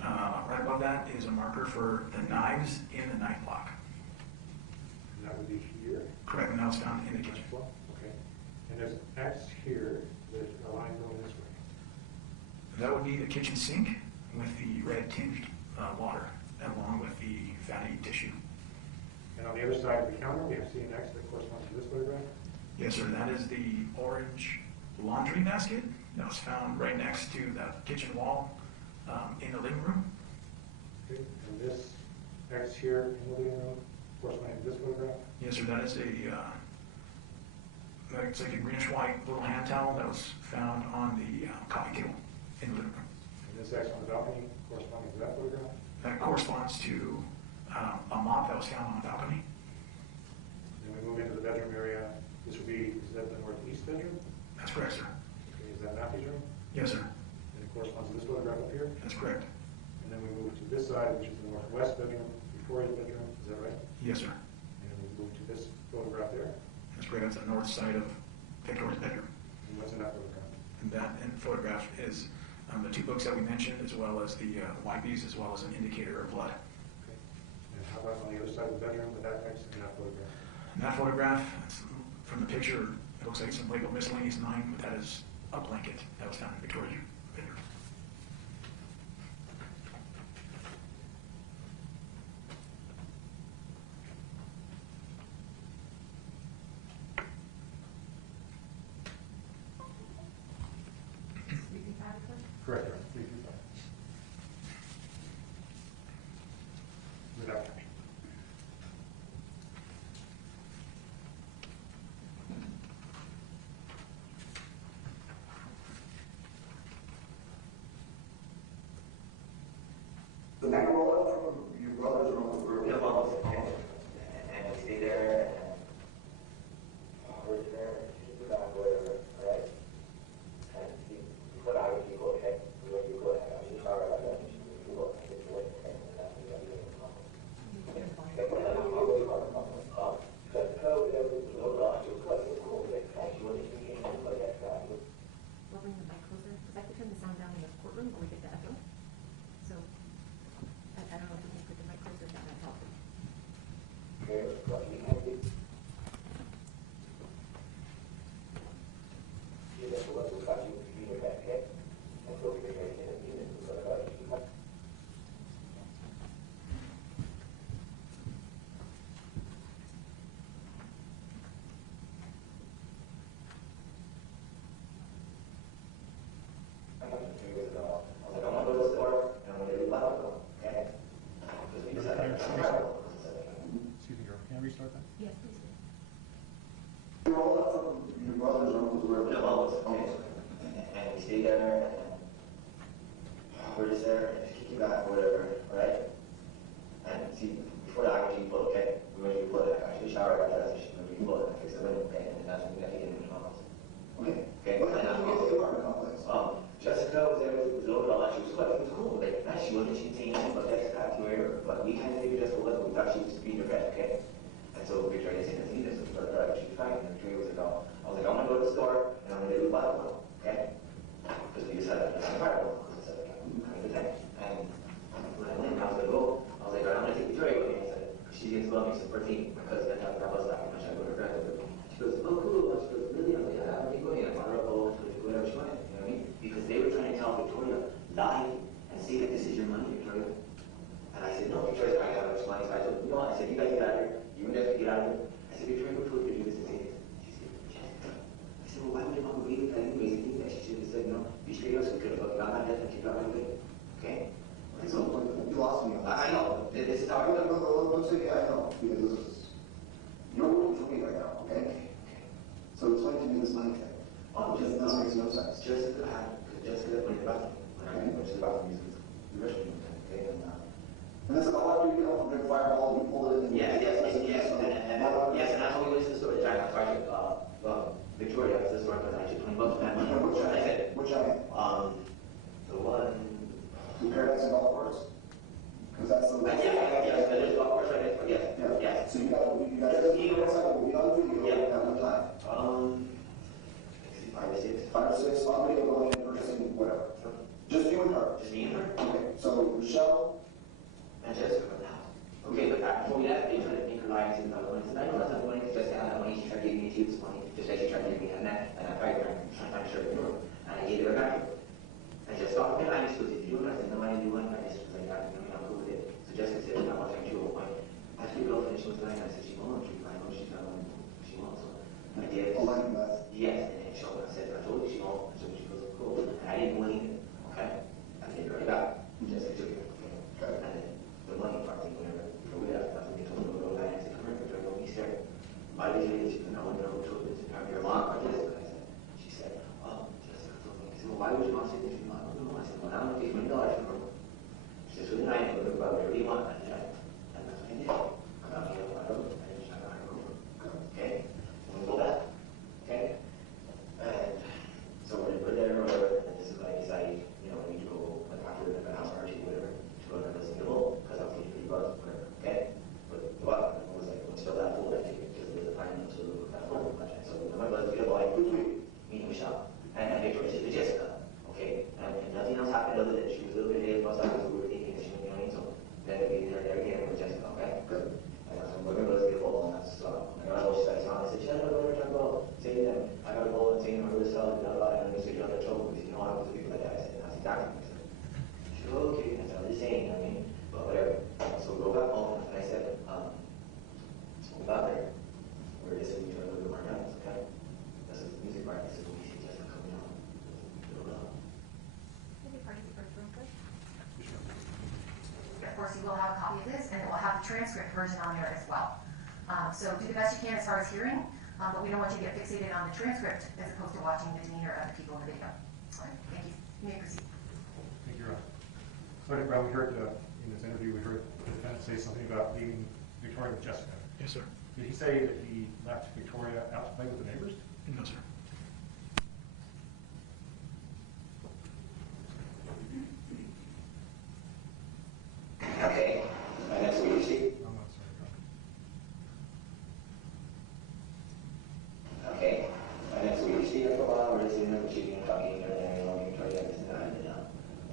Right above that is a marker for the knives in the knife block. And that would be here? Correct, and that was found in the kitchen. Well, okay. And there's X here, there's a line going this way. That would be the kitchen sink with the red tinged water, along with the fatty tissue. And on the other side of the counter, we have C and X that corresponds to this photograph? Yes, sir, that is the orange laundry basket that was found right next to that kitchen wall in the living room. Okay. And this X here in the living room corresponding to this photograph? Yes, sir, that is it's like a greenish-white little hand towel that was found on the coffee table in the living room. And this X on the balcony corresponding to that photograph? That corresponds to a mop that was found on the balcony. Then we move into the bedroom area. This would be, is that the northeast bedroom? That's correct, sir. Okay, is that Matthew's room? Yes, sir. And it corresponds to this photograph up here? That's correct. And then we move to this side, which is the northwest bedroom, Victoria's bedroom, is that right? Yes, sir. And then we move to this photograph there. That's correct. That's the north side of Victoria's bedroom. And what's in that photograph? And that photograph is the two books that we mentioned, as well as the wipes, as well as an indicator of blood. Okay. And how about on the other side of the bedroom, with that X in that photograph? And that photograph, from the picture, it looks like some labeled miscellaneous 9, but that is a blanket that was found in Victoria's bedroom. Correct, right. 325. Without caption. The next roll from your brother's room group. Yeah, well, and we stay there, and we're there, whatever, right? And you put out your people, okay? You go ahead, I'm just sorry about that. You go ahead, it's worth it, and that's what you're doing. We'll bring the mic closer, because I could turn the sound down in the courtroom, or we get the echo. So, I don't know if you can put the mic closer, that might help. Excuse me, can I restart that? Yes, please. Your brother's room was where and we stayed there, and we're just there, and kick you back or whatever, right? And see, before that, actually, okay, we went to pull it, actually shower after that, so we can pull it, fix the window, okay, and that's when we got to get into the house. Okay, and that's what the apartment complex. Jessica was there, was over all that, she was quite, it was cool, like, she wasn't, she didn't say anything about that stuff to her, but we kind of figured Jessica was, we thought she was being her friend, okay? And so Victoria said, "See this," but she's fine. And Victoria was like, "Oh," I was like, "I'm gonna go to the store and I'm gonna do a bottle, okay?" Because we decided to fireball because it's like kind of attack. And when I went, I was like, "Oh," I was like, "I'm gonna take Victoria with me." I said, "She's gonna go me some protein because then after I was back, I'm gonna go to her friend." She goes, "Oh, cool." She goes, "Really?" I'm like, "Yeah, I'm gonna go in. I brought her a bowl to do whatever she wanted." You know what I mean? Because they were trying to tell Victoria, lie and say that this is your money, Victoria. And I said, "No, Victoria's not gonna have much money." So I said, "No," I said, "You guys get out of here. You guys get out of here." I said, "Victoria, who told you to do this?" And say, she said, "Jessica." I said, "Well, why would your mom believe that anyways? I think that she should have said, no, be straight up so we could have got my death and keep out my way." Okay? Okay, so you lost me. I know. This is how No, let's say, I know, because this is, you're working for me right now, okay? So explain to me this money thing. just, This makes no sense. Jessica had, because Jessica went to the bathroom. When I went to the bathroom, using the restroom. Okay? And this is all after you get home from Big Fireball, you pull it in. Yes, and that's how we went to the store. Jack, Victoria, to the store, because I took $20 from that money. Which I said, Which I, the one. compare that to golf course? Because that's the. Yeah, between. meeting Michelle and Victoria Jessica. Okay, and nothing else happened other than she was a little bit late, most likely we were thinking that she was doing so. Then we were there again with Jessica, okay? Good. And that's when we're going to get home, and that's, and I know she said, I said, Shannon, what are you talking about? Saying that I got to go and saying I'm really solid, blah, blah, and I said, you're in trouble because you know I was people like that. I said, that's exactly what I said. She said, okay, that's what I'm just saying, I mean, but whatever. So we go back home, and I said, so we got there. We're listening to a little bit more nights, okay? This is the music part. I said, we see Jessica coming on. Maybe parties first, real quick. Of course, you will have a copy of this, and it will have the transcript version on there as well. So do the best you can as far as hearing, but we don't want you to get fixated on the transcript as opposed to watching the demeanor of the people in the video. All right, thank you. You may proceed. Thank you, Ron. Sergeant Brown, we heard in this interview, we heard the defendant say something about leaving Victoria with Jessica. Yes, sir. Did he say that he left Victoria out to play with the neighbors? No, sir. Okay, and that's what you see. I'm not sorry. Okay, and that's what you see for a while. We're sitting there, we're shooting and talking, and everything, you know, Victoria, this and that, and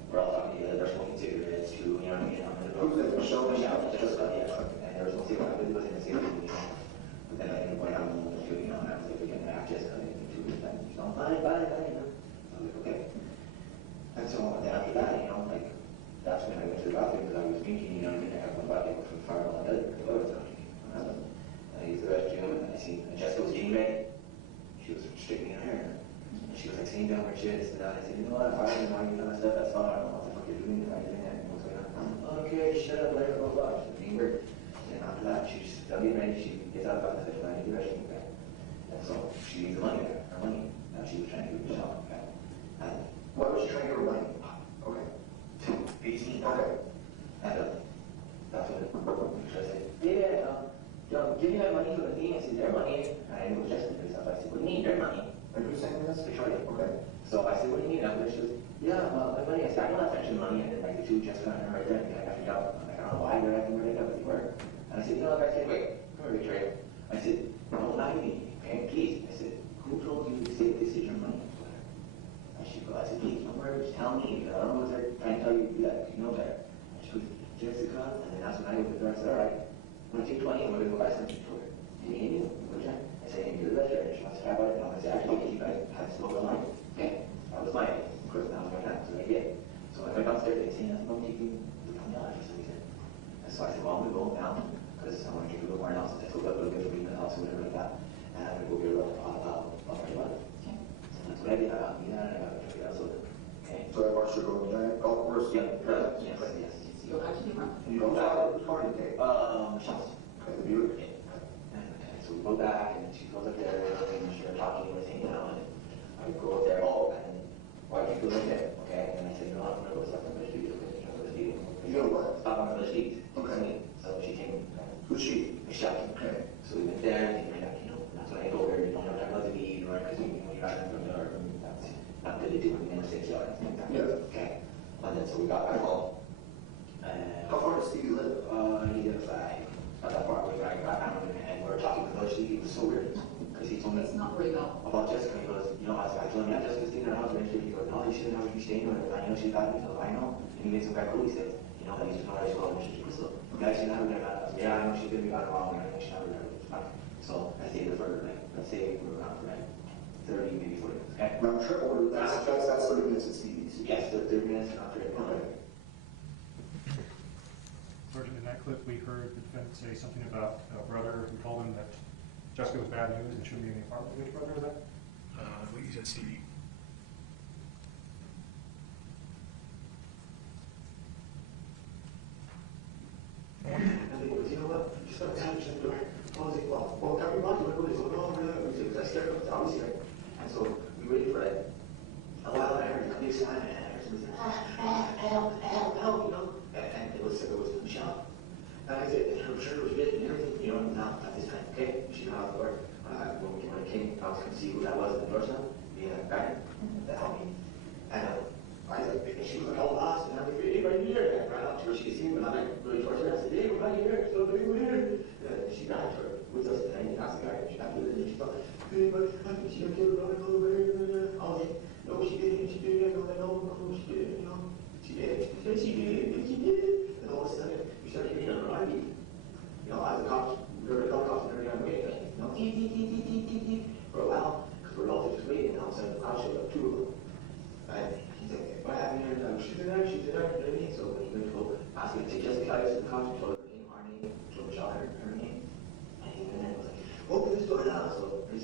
we're all talking together. They're smoking cigarettes too, you know what I mean? Who's that, Michelle? Michelle, Jessica, yeah. And there was no cigarette, but it wasn't a cigarette, you know. But then I didn't point out when we were shooting, you know, and I was like, we're getting back, Jessica, and two weeks back, she's going, bye, you know. I was like, okay. And so then after that, you know, like, that's when I went to the bathroom because I was drinking, you know what I mean? I got my body from the fire on the other, the toilet, and I used the restroom, and I see Jessica was getting ready. She was straightening her hair. And she was like saying down her chest, and I said, you know what, if I didn't want you to myself, that's fine. I don't know what the fuck you're doing, why you're doing that, and what's going on. Okay, shut up, let her go, blah. She's being weird. And after that, she's done getting ready, she gets out of the bathroom, and I need the restroom, okay? And so she needs the money there, her money. Now she was trying to give Michelle, okay? And Why was she trying to get her money? Okay. 18. Okay. And that's what I said, yeah, give me my money for the thing. I said, their money. And it was just because I said, what do you mean, their money? And who's saying this? Victoria. Okay. So I said, what do you mean? And she goes, yeah, well, my money. I said, I don't have to mention money. And then like the two just got her right there. And I figured out, like, I don't know why they're acting right now, but they were. And I said, you know what? I said, wait, come here, Victoria. I said, don't lie to me, okay? Please. I said, who told you to say this is your money? And she goes, I said, please, don't worry, just tell me. Because I don't know what they're trying to tell you to do that. You know better. And she goes, Jessica. And then that's when I opened the door. I said, all right, I'm going to take 20 and we're going to go buy something for her. And me and you, what are you? I said, hey, you're the best friend. She wants to try about it. And I said, actually, you guys have to smoke online. Okay. That was my idea. Of course, that was my time. So I did. So I went downstairs and they said, I'm going to take you to $20 for some reason. And so I said, well, I'm going to go down because I want to get a little more else. I told her a little bit for me in the house or whatever like that. And I'm going to go get a little $20. Okay. So that's what I did. I got me that and I got $20 with it. Okay. So that watched her go to the giant golf course? Yep. Yes. You don't know who's party day? Michelle's. At the Buick? And so we go back, and she goes up there, and she's talking and everything, you know, and I go up there, and why can't you go up there, okay? And I said, no, I'm going to go stop on the street, okay? I'm going to street. You know what? Stop on the street. Okay. So she came. Who's she? Michelle. Okay. So we went there, and you know, that's when I told her, you know, I'm not about to leave, right? Because when you got from there, that's not good to do when you're 6 yards. Yeah. Okay. And then so we got back home. How far does Stevie live? He lives like not that far away, but I got down with him, and we were talking with Steve. He was so weird because he told me about Jessica. He goes, you know, I told him, yeah, Jessica's staying in her house. Eventually, he goes, no, you shouldn't have to be staying with her. I know she's got me. So I know. And he made some guy cool. He said, you know, that you should know how she's going. So you guys should have her there. Yeah, I know she's gonna be gone wrong. I know she should have her there. So I stayed with her like, let's say we were around for like 30, maybe 40 minutes. Okay. Round trip or that's 30 minutes at Stevie's? Yes, 30 minutes after it. Okay. Sergeant, in that clip, we heard the defendant say something about a brother who told him that Jessica was bad news and shouldn't be in the apartment. Which brother was that? I believe he said Stevie. And they go, you know what? You start telling the door. I was like, well, tell me what you want to do. No, I scared of obviously, right? And so we waited for it. A while I heard a big sign and I heard somebody say, help, you know? And it was Michelle. And I said, her shirt was bitten and everything, you know, not at this time, okay? She got out the door. When I came, I was going to see who that was at the doorstep, being a guy that helped me. And I was like, she was like, all lost, and I'm like, hey, right here. And I ran up to her, she could see me, but I'm like, really towards her. I said, hey, we're right here, so we're here. And she got to her with us, and I asked the guy, and she got to her, and she thought, hey, but I think she's going to kill her brother.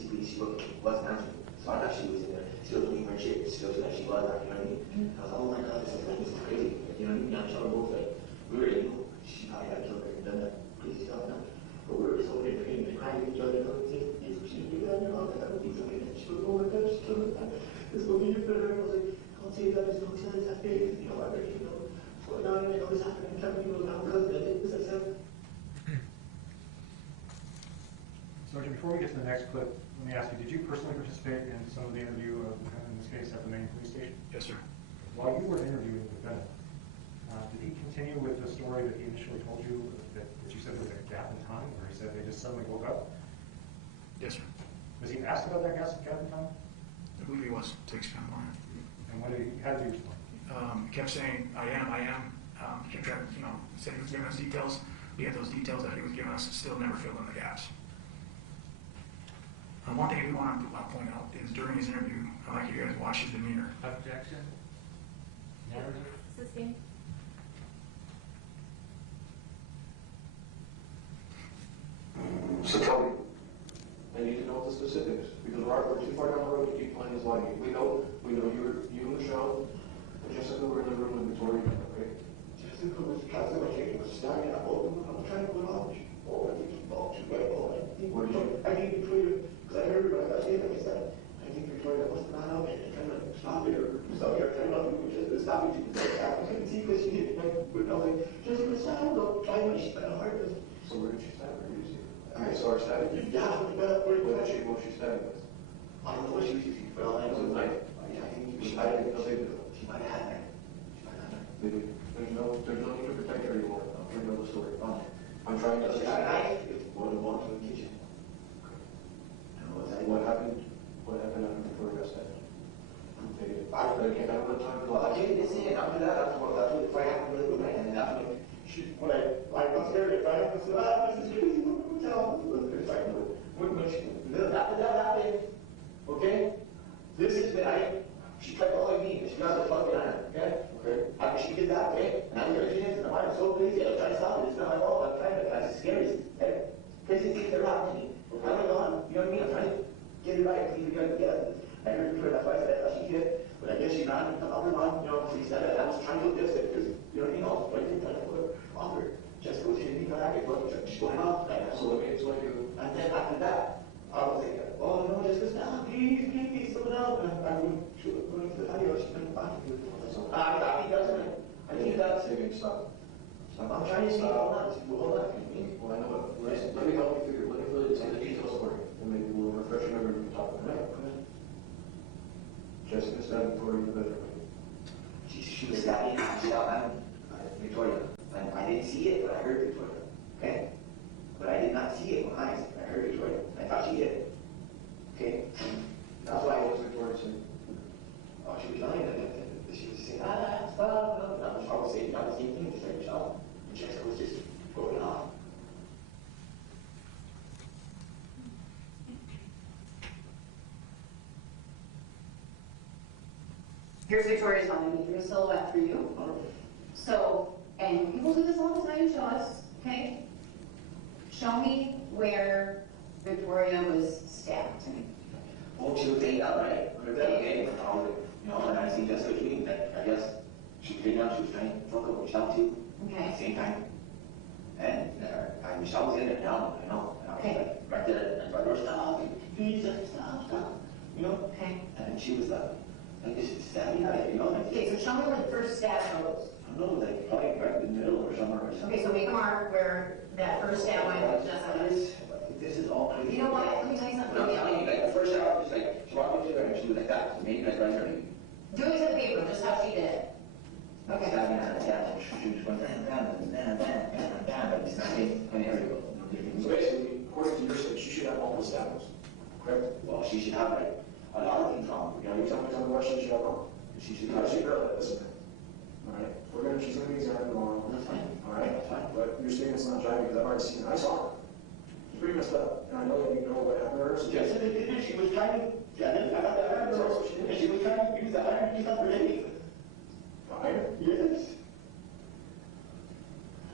basically she wasn't answering. So I thought she was in there, still doing her shit, still like she was, like, you know what I mean? I was like, oh my god, this is crazy. Like, you know what I mean? I'm sure both like, we were in, she probably had killed her and done that crazy stuff now. But we were so entertained and crying with each other, and she did that, you know, that would be something. And she was, oh my god, she killed her. This will be your better. I was like, don't say that, don't tell us that big, you know, I already know. So now I know this happened, and Kevin goes, now because I did this, I said. Sergeant, before we get to the next clip, let me ask you, did you personally participate in some of the interview of, in this case, at the main police station? Yes, sir. While you were interviewing the defendant, did he continue with the story that he initially told you that you said there was a gap in time, where he said they just suddenly woke up? Yes, sir. Was he asked about that gap in time? I believe he was, to expand on it. And how did he respond? He kept saying, I am. He kept trying, said he was giving us details. We had those details that he was giving us, still never filled in the gaps. One thing I do want to point out is during his interview, I'd like you guys to watch his demeanor. Objection. Narrative. Sustained. So tell me, I need to know the specifics, because we're too far down the road to keep playing this line. We know you and Michelle and Jessica were in the room with Victoria, okay? Jessica was casting my chicken, was staring at both of them. I'm trying to put on. Oh, I think you bought too right. Oh, I think Victoria, because I heard what I said, I said, I think Victoria must have gone out and trying to stop it or something, or trying to stop it. I couldn't see because she didn't, but I was like, Jessica, stop, don't try my shit, but hard. So where did she stab her? Did you see her? I saw her stabbing you. Yeah, What did she stabbing with? I don't know what she was using. Well, I Was it a know. knife? I think She might have been she might have had that. She might have had that. Maybe. There's no need to protect her anymore. I'm trying to know the story. I'm trying to I would have gone to the kitchen. What happened after Victoria got stabbed? I can't have enough time to Well, okay, this is it. After that, that's what if I happened really good, and then after when I was there, if I was this is crazy, what tell it's like after that happened, okay? This is when she kept calling me, and she got the fucking iron, okay? Okay. After she did that, okay? And I'm here, and I'm so crazy, I'm trying to stop it, it's not my fault, I'm trying to, that's scary, okay? Crazy things that are happening to me. I don't know, you know what I mean? I'm trying to get it right, keep it together. I heard her, that's why I said that she did, but I guess she ran and up and on, she said that I was trying to do this, because, you know what I mean? I was trying to put her off her. Jessica was hitting me back, she's going off, So let me explain to you. and then after that, I was like, oh no, Jessica, stop, please, slow down. And I went to the patio, she went back to it. So I think that's it. I think that's it. Stop. I'm trying to see, hold on. Well, I know it. Let me help you figure, let me put it in the details for you, and maybe we'll refresh your memory when we talk about it. Jessica stabbed Victoria in the bedroom. She was stabbing Victoria. And I didn't see it, but I heard Victoria. Okay? But I did not see it with my eyes. I heard Victoria. I thought she did. Okay? That's why I was Victoria saying, oh, she was lying. She was saying, stop. I was saying not the same thing, just like Michelle. And Jessica was just going off. Here's Victoria's telling me through a silhouette for you. So, and people do this all the time, show us, okay? Show me where Victoria was stabbed. Oh, she was laying down, right? Okay. You know, and I see Jessica tweeting that, I guess, she was laying down, she was trying to fuck up Michelle too. Okay. At the same time. And Michelle was in there down, you know. And I was like, right there, and by her, stop, please, stop. You know? Okay. And she was like this is stabbing, you know. Okay, so show me where the first stab goes. I don't know, like probably right in the middle or somewhere or something. Okay, so make a mark where that first stab went with Jessica. This is all crazy. You know what? Let me tell you something. I'm telling you, like the first stab was like, she walked up to her and she was like that. Maybe like right there. Do it to the paper, just how she did it. Okay. Stabbing her, yeah, she was going bam, but it's not in area. So basically, according to your state, she should have multiple stabbings, correct? Well, she should have like a lot of things wrong. You know, you tell me what she should have wrong. She should How have. does she know that? Listen, all right? She's gonna be exactly wrong. That's fine. All right? That's fine. But your statement's not driving because I've already seen it. I saw her. She's pretty messed up. And I know that you know what happened to her. So Jessica did it. She was trying to. I got that iron. And she was trying to use the iron to do something really. Iron? Yes.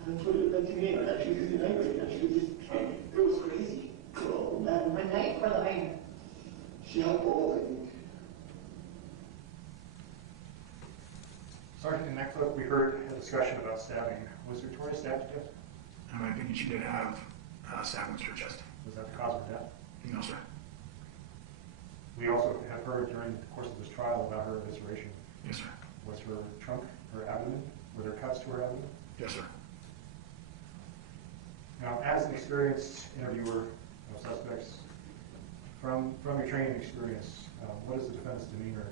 That's what it meant to me. She was using language and she was just. It was crazy. Oh man. A knife or the iron? have both, I think. Sergeant, in that clip, we heard a discussion about stabbing. Was Victoria stabbed to death? In my opinion, she did have stabbings to her chest. Was that the cause of her death? No, sir. We also have heard during the course of this trial about her evisceration. Yes, sir. Was her trunk, her abdomen, were there cuts to her abdomen? Yes, sir. Now, as an experienced interviewer of suspects, from your training experience, what does the defendant's demeanor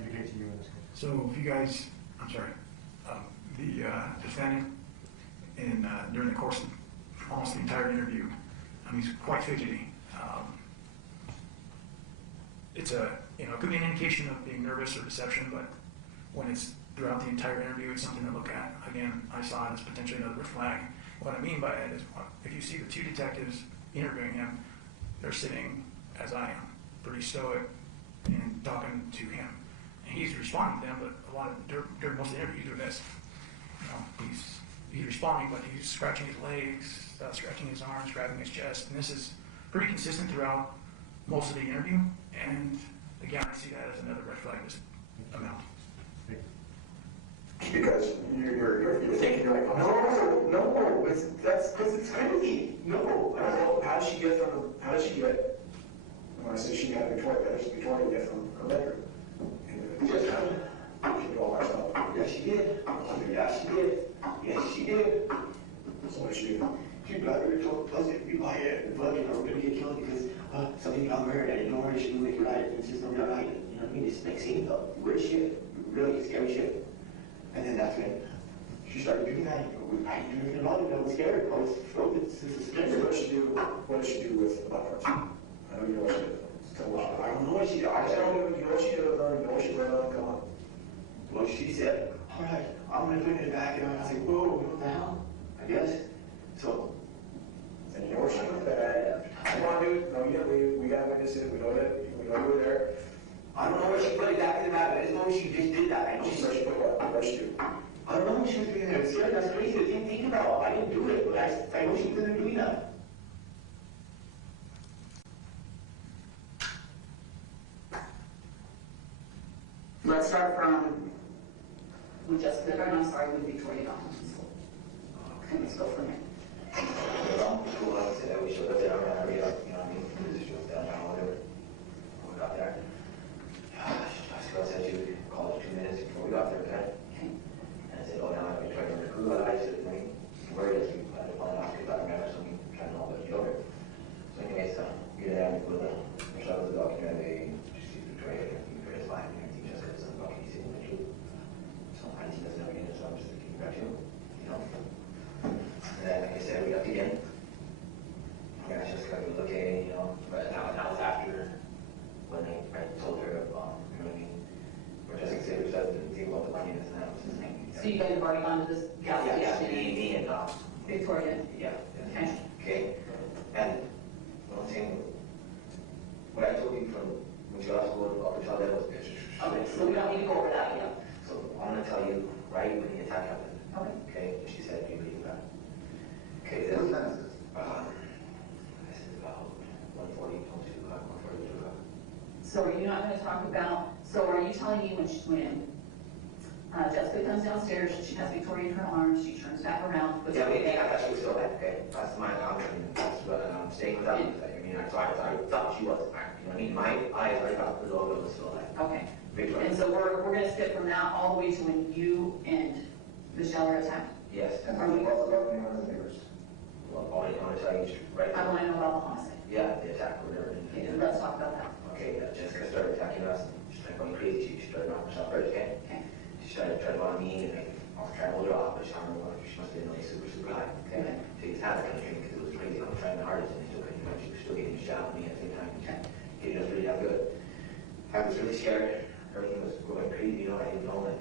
indicate to you in this case? So if you guys, I'm sorry, the defendant, during the course of almost the entire interview, he's quite fidgety. It's it could be an indication of being nervous or deception, but when it's throughout the entire interview, it's something to look at. Again, I saw it as potentially another red flag. What I mean by it is, if you see the two detectives interviewing him, they're sitting, as I am, pretty stoic and talking to him. And he's responding to them, but during most of the interview, he's doing this. He's responding, but he's scratching his legs, scratching his arms, grabbing his chest, and this is pretty consistent throughout most of the interview. And again, I see that as another red flag, this amount. Because you're thinking, you're like, no, that's because it's crazy. No. I don't know, how does she get, when I say she got Victoria, how does Victoria get from her bedroom? Just she did all herself. Yes, she did. Yeah, she did. Yes, she did. So what did she do? She blabbed her told plus if we buy it, we're gonna get killed because something got murdered. I didn't know where she knew if you lied. It's just no lie. You know what I mean? It's makes sense though. Weird shit. Really scary shit. And then that's when she started doing that. I didn't do anything about it. I was scared. I was frozen. This is scary. What did she do with the butt parts? I know you know what she did. I don't know what she did. I don't know. You know what she did with her? You know what she did? Come on. Well, she said, all right, I'm going to put it back. And I was like, whoa, what the hell? I guess. So. And you know what she did with that? Come on, dude. No, you didn't leave. We got witnesses. We know you were there. I don't know where she put it back in the bag. I just know she just did that. I know she put what? What did she do? I don't know what she was doing there. Sarah, that's crazy. I didn't think about it. I didn't do it, but I know she was in there doing that. Let's start from with Jessica, I'm sorry, with Victoria Martens. Okay, let's go from there. Cool, like I said, we showed up there, I read up, you know what I mean? Just showed up downtown, whatever. We got there. Jessica said she would call us 2 minutes before we got there, okay? And I said, oh, now I'm trying to recruit. I said, I mean, where is you? I had to find out if I remember something, trying to help you over. So anyways, we get there and we go to Michelle was talking to me, just see Victoria, Victoria's fine, and everything, Jessica doesn't talk, he's sitting with you. So I see doesn't have any, so I'm just thinking about you, you know? And then, like I said, we got again. I asked Jessica, okay, you know, but now it's after when I told her, you know what I mean? Where Jessica said, which doesn't think about the money and this and that. So you guys have already gone to this gas station? Me and Victoria? Yeah. Okay. Okay. And one thing, what I told you from when you asked about the child that was okay, so we don't need to go over that again. So I'm going to tell you right when the attack happened. Okay. Okay. She said, do you believe that? Okay. This, this is about 1:40, 1:42 o'clock, 1:42 o'clock. So are you not going to talk about, so are you telling me when Jessica comes downstairs, she has Victoria in her arms, she turns back around, puts Yeah, her I back. thought she was still there, okay? That's my opinion. That's what I'm saying without you. I mean, I thought she wasn't there. You know what I mean? My eyes, I thought the logo was still there. Okay. Victoria. And so we're going to skip from now all the way to when you and Michelle are attacked. Yes. And are we, Well, all I want to tell you is right I want to know about the homicide. Yeah, the attack or whatever. Okay, let's talk about that. Okay, Jessica started attacking us. She started going crazy. She started knocking herself right, okay? Okay. She started trying to go on me, and I was trying to hold her off, but she must have been really super, super high, okay? So you had to kind of drink because it was crazy. I was trying the hardest, and I still couldn't, she was still getting shot at me at the same time. Okay. Getting us really that good. I was really scared. Everything was going crazy, you know, I didn't know that.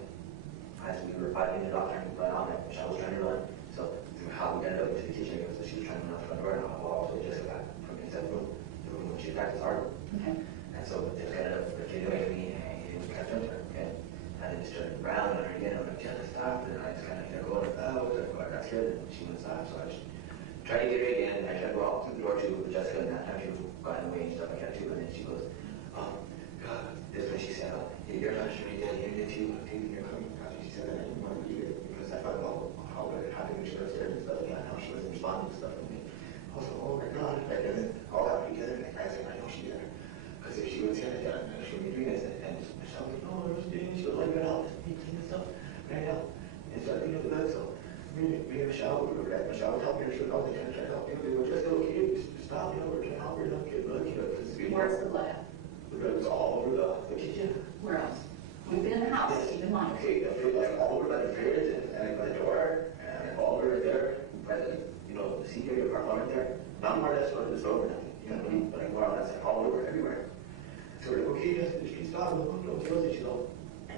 As we were fighting the doctor, and run on there, Michelle was trying to run. So how we ended up into the kitchen because she was trying to run out the front door, and I also just got from inside the room when she attacked us hard. Okay. And so it kind of continued me, and he didn't catch up to her, okay? And then just started rallying on her again. I'm like, Jessica, stop. And I just kind of kept going, I got scared, and she wouldn't stop. So I just tried to get her again. I tried to go out through the door too with Jessica, and that time she got in the way and stuff like that too. And then she goes, oh, responding to stuff with me. I was like, oh my God, like, and then all that together, and I was like, I know she did it. Because if she was here, she would be doing this, and Michelle was like, oh, I was doing it, she was like, out, me clean this up right now. And so I cleaned up the bed, so me and Michelle, Michelle was helping her, she was out there trying to help me, they were just okay, just stop, we're trying to help her, don't get blood, because Where's the blood at? the blood was all over the kitchen. Where else? We've been in the house, keep in mind. Okay, the food, like all over by the fridge and by the door, and all over there, by the, the seat area, our right there. Not more or less what it's over, you know what I mean? But like more or less like all over, everywhere. So we're like, okay, just stop, no, kills it, I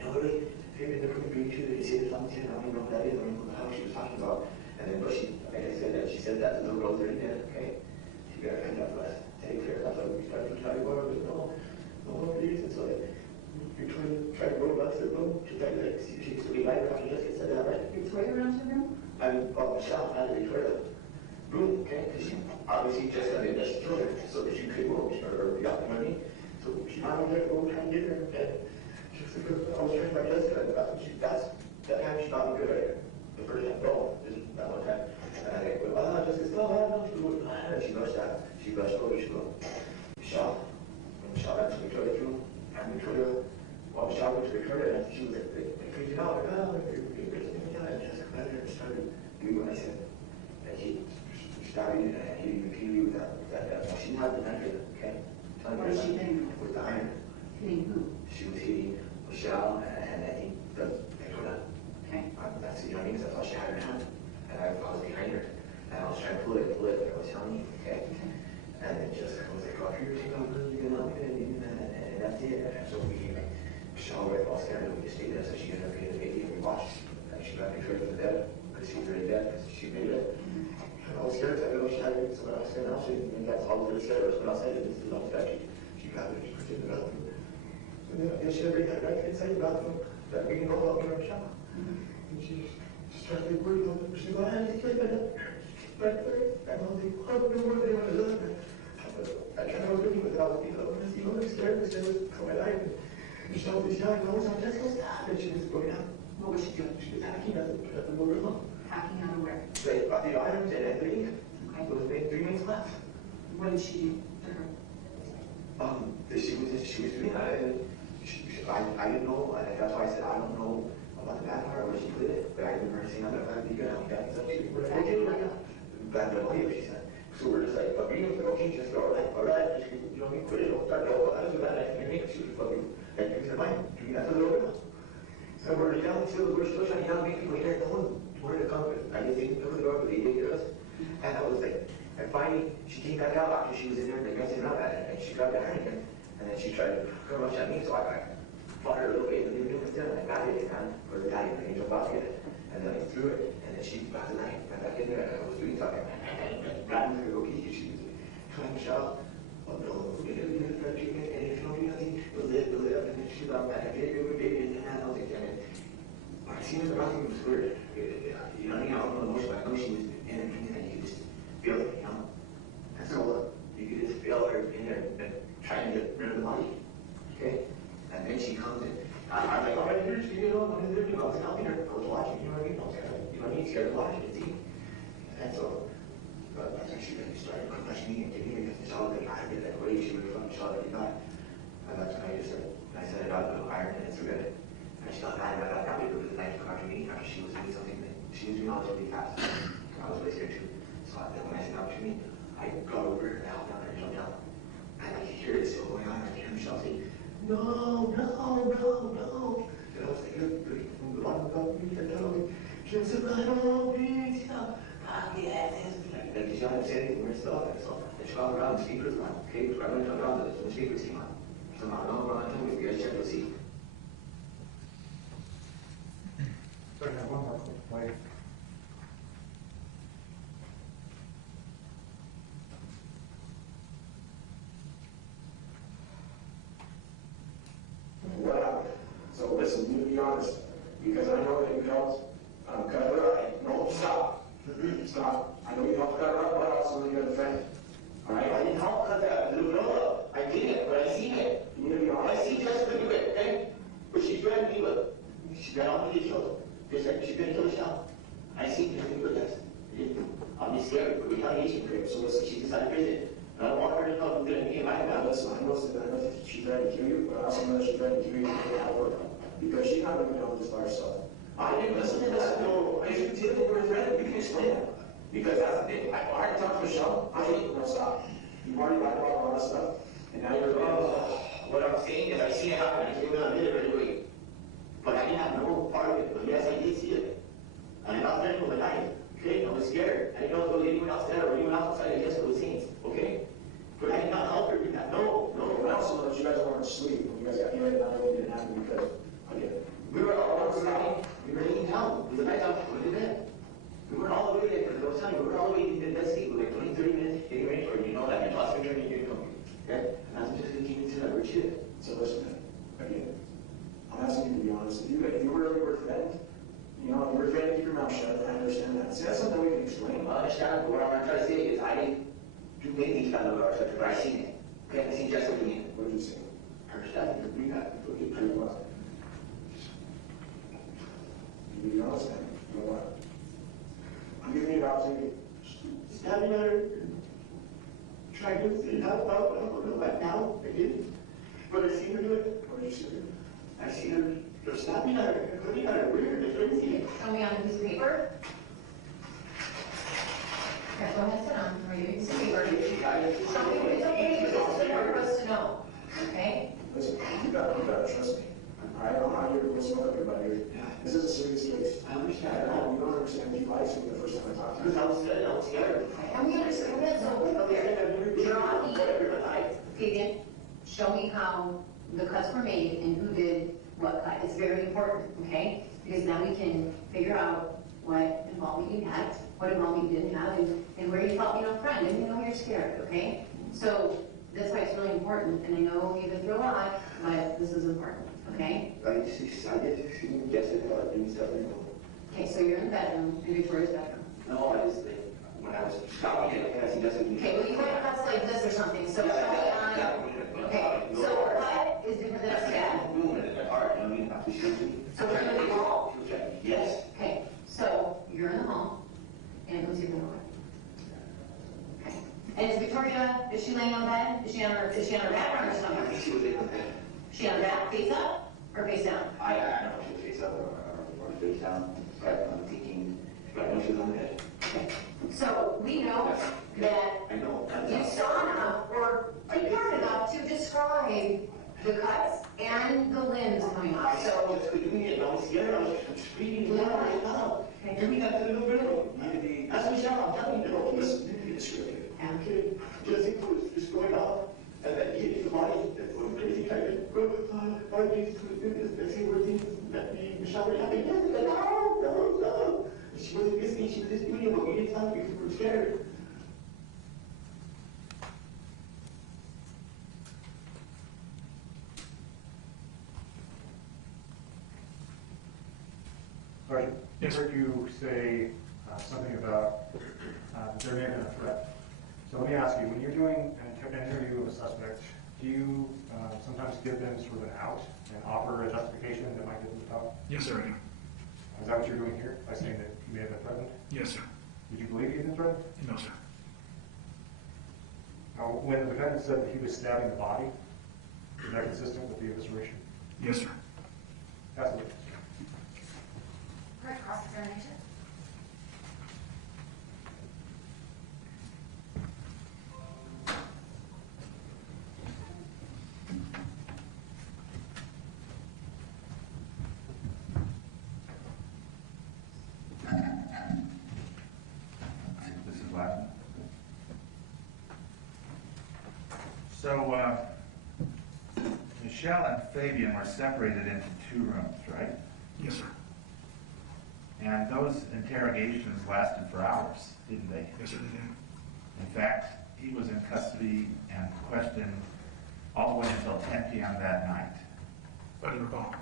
know really, Fabian, they're going to bring you to, you see there's something here, I don't even know what that is, I don't even know how she was talking about. And then, but she, like I said, she said that the little girls are in there, okay? She got her hand up, take care, that's why we started to try to go over, no, please, and so like, you're trying to go back to the room, she's like, she's really light, after Jessica said that, right? Victoria around the room? Michelle, and Victoria, room, okay? Because she, obviously, Jessica made that she killed her, so that you could move, or you know what I mean? So she went over there to go try and get her, and she was like, I was trying to find Jessica, and that's that time she got me good at it. The first time, no, that one time. And I went, well, Jessica, no, and she rushed out. She rushed over, she goes, Michelle, went to Victoria's room, and Victoria, well, Michelle went to Victoria, and she was like freaking out, like, and Jessica went there and started doing what I said. And he started hitting me with that, she didn't have the knife, okay? What was she hitting with? With the iron. Hitting who? She was hitting Michelle, and I think Victoria. Okay. That's, you know what I mean? So I thought she had her hand, and I was behind her, and I was trying to pull it, like I was telling you, okay? And then Jessica was like, oh, you're not going to do that, and that's it. And so Michelle was all scared, and we just stayed there, so she ended up getting the baby, and we watched, and she got Victoria to the bed, because she was already dead, because she made it. And I was scared, I know she had it, so when I was standing out, and that's all really scared, but outside of this is all that she grabbed it, she put it in the bathroom. And then she had that right inside the bathroom, that we can go out in her shower. And she started to worry about it. She goes, I need to get better. And I was like, I don't know what they want to do. I can't know what to do without it. I was scared because it was for my life. And she was young, and I was like, let's go stop. And she was going out. What was she doing? She was hacking at the lower room. Hacking out of where? Like, at the items and everything. Okay. There was maybe 3 minutes left. What did she do to her? She was doing that. I didn't know, and that's why I said I don't know about the bad part where she put it, but I remember saying I'm gonna be good. I'm gonna be good. Bad way, she said. So we're just like, but we was like, okay, just go, like, all right, just, you know, we quit it, don't start, no, I was bad, I can make she was fucking, like, things are fine, doing that for a little bit. So we're yelling, we're still trying to yell, make people hear, no one wanted to come, I didn't think over the door, but they didn't hear us. And I was like, and finally, she came back out after she was in there, like, messing up at it, and she grabbed her hand again, and then she tried to come rush at me, so I fought her a little bit, and they were doing there, and I got it, and for the guy, and he jumped off it, and then I threw it, and then she got the knife, and back in there, and I was doing something, ran her, okay, she was trying to shout, oh no, we're gonna do the treatment, and if you don't do nothing, we'll live up, and then she got back, I gave you a baby, and then I was like, damn it. When I seen her, the bathroom was weird, you know what I mean, I don't know the emotion, but I know she was in there, and you could just feel it, you know? And so, you could just feel her in there, trying to get rid of the body, okay? And then she comes in. I'm like, all right, here's you know, I was helping her. I was watching, you know what I mean? I was kind of, you know what I mean? Scared to watch it, see? And so, that's when she really started pushing me and getting me because Michelle was like, I did that way. She was from Michelle that you got. And that's when I just said, I set it out with iron and it's good. And she got mad about that because the knife came after me after she was doing something that she was doing all really fast. I was really scared too. So then when I said that to me, I got over and I helped out and I jumped down. And I could hear it still going on. I could hear Michelle say, no. And I was like, look, from the bottom of me, and she was like, no, please, stop. Yes. Like, she's not saying anything weird stuff. And so, and she got around the speakers, man. Okay, we're going to turn around the speakers, see, man. So, man, no, we're not telling you, guys check to see. Sorry, I have one more quick play. What happened? So listen, you to be honest, because I know that you helped cut her up. No, stop. Stop. I know you helped cut her up, but also you're defending. All right? I didn't help cut that little girl up. I did it, but I seen it. You need to be honest. I see Jessica do it, okay? But she threatened me with, she got on me to kill her. Just like she couldn't kill Michelle. I seen her do this. I'll be scared. she tried to kill you, but I also know that she tried to kill you to get out of work. Because she's not going to do this by herself. I didn't listen to that. No, if you did it with a friend, you can explain it. Because that's the thing. I already talked to Michelle. I hate no stop. You've already lied about a lot of stuff. And now you're What I'm saying is I see it happen. I came out there right away. But I didn't have no part of it. But yes, I did see it. And I'm not threatening with a knife. Okay? I was scared. I didn't know if there was anyone else there or anyone else outside of Jessica was saying. Okay? But I did not help her do that. No. I also know that you guys weren't asleep when you guys got hit, and I know it didn't happen because, again, We were all sleeping. We were in town. It was a night out. We were there. We were all the way there. Because I was telling you, we were all the way in the investigate. We were like 20, 30 minutes getting ready for it. You know that. Your boss was ready to get home. Okay? And that's just came into that. We're chill. so listen, again, I'm asking you to be honest. If you really were threatened, you know, if you were threatened to keep your mouth shut, I understand that. See, that's something we can explain. I understand. What I'm trying to say is I didn't do anything kind of our stuff, but I seen it. Okay? I seen Jessica doing it. What did you say? I understand. You bring that. Okay, Pretty well. You be honest, man. You know what? I'm giving you the opportunity. Standing there, trying to see how about, I don't know right now, I didn't. But I seen her do it. What did you see? I seen her snapping at her, putting at her weird, it's crazy. Show me on a piece of paper. Okay, go ahead, sit down. Are you using some paper? Show me, it's okay, but this is important for us to know, okay? Listen, you gotta trust me. I'm not here to smoke everybody here. This is a serious case. I understand. You don't understand. You lied to me the first time I talked to Because you. I was scared. And we understand that, so, okay, you're on the, Fabian, show me how the cuts were made and who did what cut. It's very important, okay? Because now we can figure out what involvement you had, what involvement you didn't have, and where you felt, friend, and you're scared, okay? So that's why it's really important, and I know you've been through a lot, but this is important, okay? I get to see Jessica doing stuff. Okay, so you're in the bedroom, in Victoria's bedroom. No, I was like, when I was stopping it, I see Jessica. Okay, well, you might have cuts like this or something, so show me on, okay, so a cut is different than a stab. So we're gonna be home? Yes. Okay, so you're in the home, and who's your girlfriend? Okay, and is Victoria, is she laying on bed? Is she on her back or on her stomach? She was in the bed. Is she on her back, face up, or face down? I don't know if she was face up or face down, but I'm thinking, but I know she was on the bed. Okay, so we know that I know. you saw enough, or prepared enough to describe the cuts and the limbs coming off, so. Just doing it, I was scared, I was screaming loud, Okay. give me that to the little girl. That's Michelle, I'm telling you. Listen, you need to get this straight. Okay, Jessica was just going off, and then he hit the body, that was crazy, trying to go with our knees to do this, and see where things, that me, Michelle were having, Jessica, no. She wasn't listening, she was just doing it, but we didn't tell her because we were scared. Sorry, Yes. I heard you say something about there may have been a threat. So let me ask you, when you're doing an interview of a suspect, do you sometimes give them sort of an out and offer a justification that might get them to talk? Yes, sir, I do. Is that what you're doing here, by saying that you may have been threatened? Yes, sir. Did you believe you'd been threatened? No, sir. Now, when the defendant said that he was stabbing the body, is that consistent with the evisceration? Yes, sir. Absolutely. All right, cross-examination. This is Latin. So, Michelle and Fabian were separated into 2 rooms, right? Yes, sir. And those interrogations lasted for hours, didn't they? Yes, sir, they did. In fact, he was in custody and questioned all the way until 10 p.m. that night. I do recall.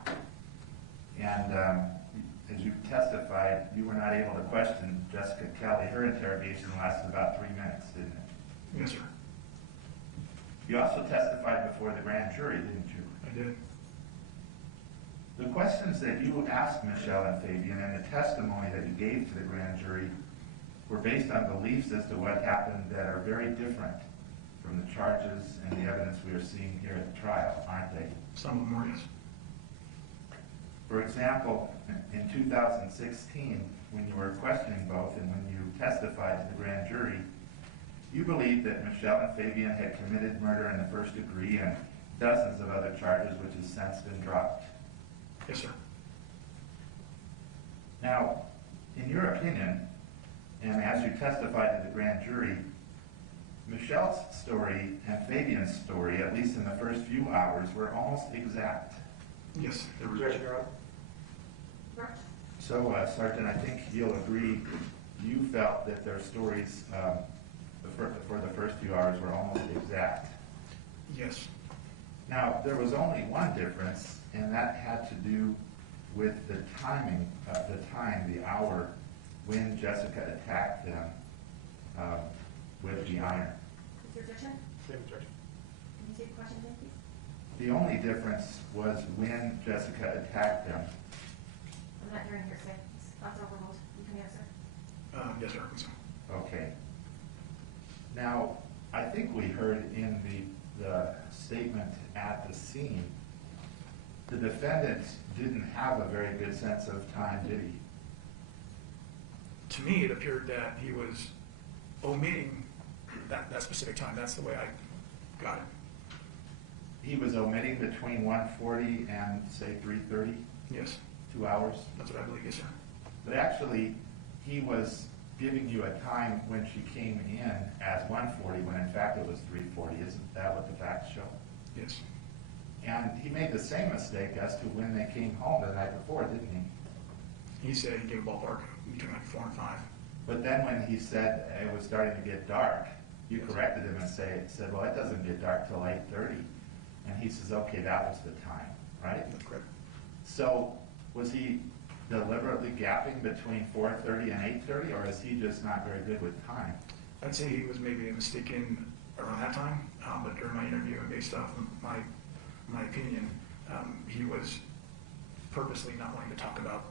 And as you testified, you were not able to question Jessica Kelley. Her interrogation lasted about 3 minutes, didn't it? Yes, sir. You also testified before the grand jury, didn't you? I did. The questions that you asked Michelle and Fabian and the testimony that you gave to the grand jury were based on beliefs as to what happened that are very different from the charges and the evidence we are seeing here at the trial, aren't Some of them were, yes. For example, in 2016, when you were questioning both and when you testified to the grand jury, you believed that Michelle and Fabian had committed murder in the first degree and dozens of other charges which has since been dropped. Yes, sir. Now, in your opinion, and as you testified to the grand jury, Michelle's story and Fabian's story, at least in the first few hours, were almost exact. Yes, there was. Objection, Your Honor. So, Sergeant, I think you'll agree, you felt that their stories for the first few hours were almost exact. Yes. Now, there was only one difference, and that had to do with the timing of the hour when Jessica attacked them with the iron. Mr. Objection? Same objection. Can you take the question again, please? The only difference was when Jessica attacked them. I'm not hearing your say. That's overruled. You can answer. Yes, sir. Okay. Now, I think we heard in the statement at the scene, the defendant didn't have a very good sense of time, did he? To me, it appeared that he was omitting that specific time. That's the way I got it. He was omitting between 1:40 and, say, 3:30? Yes. 2 hours? That's what I believe, yes, sir. But actually, he was giving you a time when she came in as 1:40, when in fact it was 3:40. Isn't that what the facts show? Yes. And he made the same mistake as to when they came home the night before, didn't he? He said he gave a ballpark between like 4 and 5. But then when he said it was starting to get dark, you corrected him and said, well, it doesn't get dark till 8:30. And he says, okay, that was the time, right? That's correct. So was he deliberately gapping between 4:30 and 8:30, or is he just not very good with time? I'd say he was maybe mistaken around that time, but during my interview and based off of my opinion, he was purposely not wanting to talk about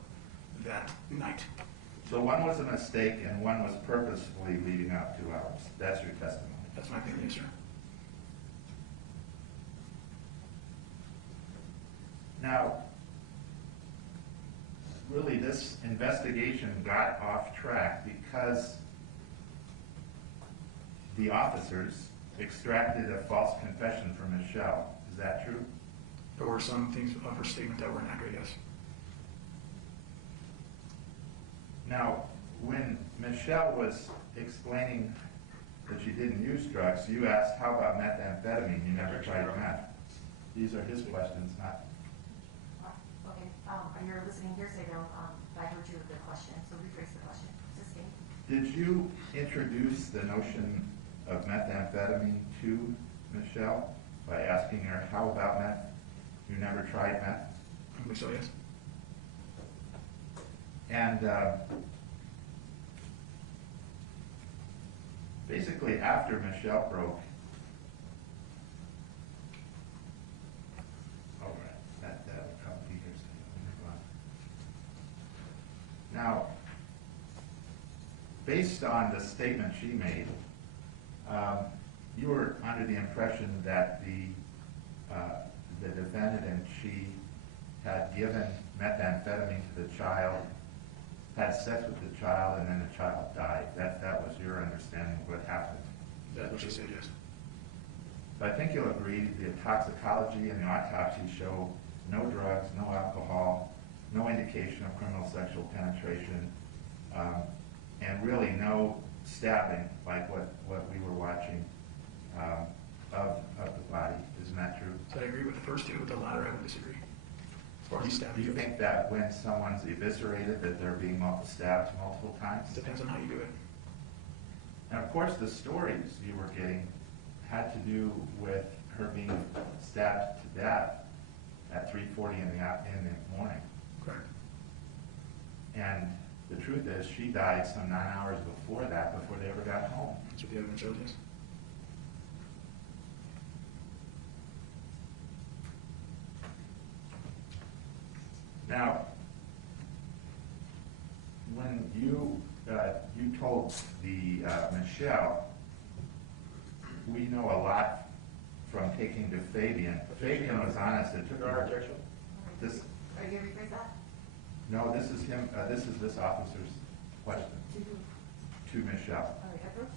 that night. So one was a mistake and one was purposefully leaving out 2 hours. That's your testimony. That's my opinion, yes, sir. Now, really this investigation got off track because the officers extracted a false confession from Michelle. Is that true? There were some things of her statement that were inaccurate, yes. Now, when Michelle was explaining that she didn't use drugs, you asked, how about methamphetamine? You never tried meth. These are his questions, not... Okay, you're listening hearsay though, by virtue of the question, so rephrase the question. Sustain. Did you introduce the notion of methamphetamine to Michelle by asking her, how about meth? You never tried meth? I believe so, yes. And basically after Michelle broke, that would probably be here. Now, based on the statement she made, you were under the impression that the defendant and she had given methamphetamine to the child, had sex with the child, and then the child died. That was your understanding of what happened. That's what she said, yes. But I think you'll agree the toxicology and the autopsy show no drugs, no alcohol, no indication of criminal sexual penetration, and really no stabbing like what we were watching of the body. Isn't that true? So I agree with the first two, with the latter I would disagree. As far as stabbing. Do you think that when someone's eviscerated that they're being stabbed multiple times? It depends on how you do it. And of course the stories you were getting had to do with her being stabbed to death at 3:40 in the morning. Correct. And the truth is she died some 9 hours before that, before they ever got home. That's what the evidence shows, yes. Now, when you told the Michelle, we know a lot from taking to Fabian. Fabian was honest. It took Your Honor, objection. this. Are you going to rephrase that? No, this is him. This is this officer's question to Michelle. All right, Edward?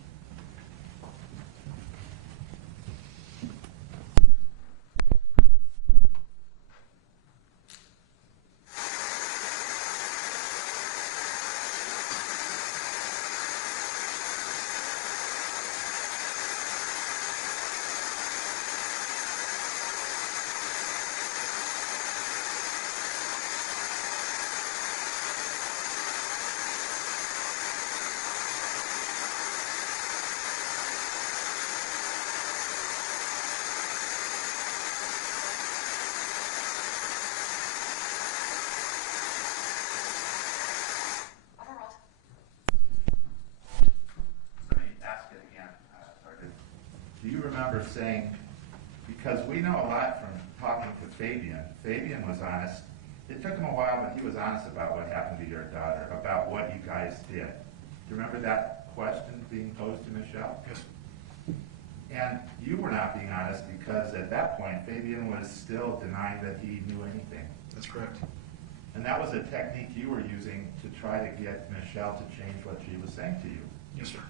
Let me ask it again, Sergeant. Do you remember saying, because we know a lot from talking to Fabian, Fabian was honest. It took him a while, but he was honest about what happened to your daughter, about what you guys did. Do you remember that question being posed to Michelle? Yes. And you were not being honest because at that point, Fabian was still denying that he knew anything. That's correct. And that was a technique you were using to try to get Michelle to change what she was saying to you. Yes, sir.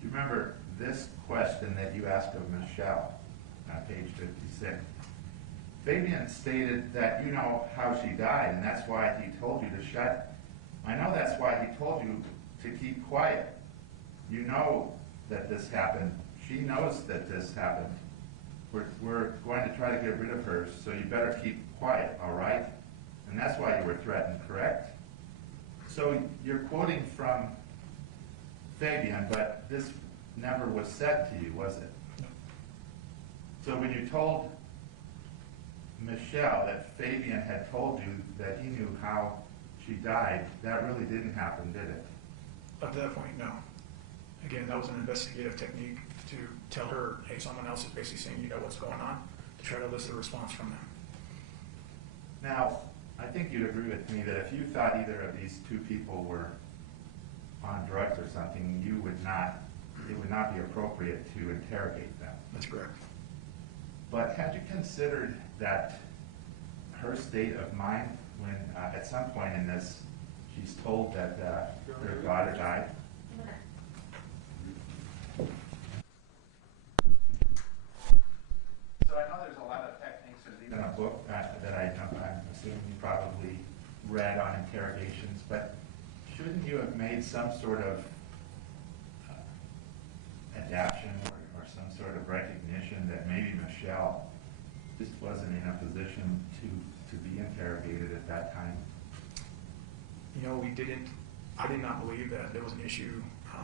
Do you remember this question that you asked of Michelle on page 56? Fabian stated that you know how she died, and that's why he told you to shut. I know that's why he told you to keep quiet. You know that this happened. She knows that this happened. We're going to try to get rid of her, so you better keep quiet, all right? And that's why you were threatened, correct? So you're quoting from Fabian, but this never was said to you, was it? No. So when you told Michelle that Fabian had told you that he knew how she died, that really didn't happen, did it? Up to that point, no. Again, that was an investigative technique to tell her, hey, someone else is basically saying you know what's going on, to try to elicit a response from them. Now, I think you'd agree with me that if you thought either of these two people were on drugs or something, it would not be appropriate to interrogate them. That's correct. But had you considered that her state of mind when at some point in this she's told that her daughter died? So I know there's a lot of techniques. There's even a book that I'm assuming you probably read on interrogations, but shouldn't you have made some sort of adaptation or some sort of recognition that maybe Michelle just wasn't in a position to be interrogated at that time? You know, I did not believe that there was an issue.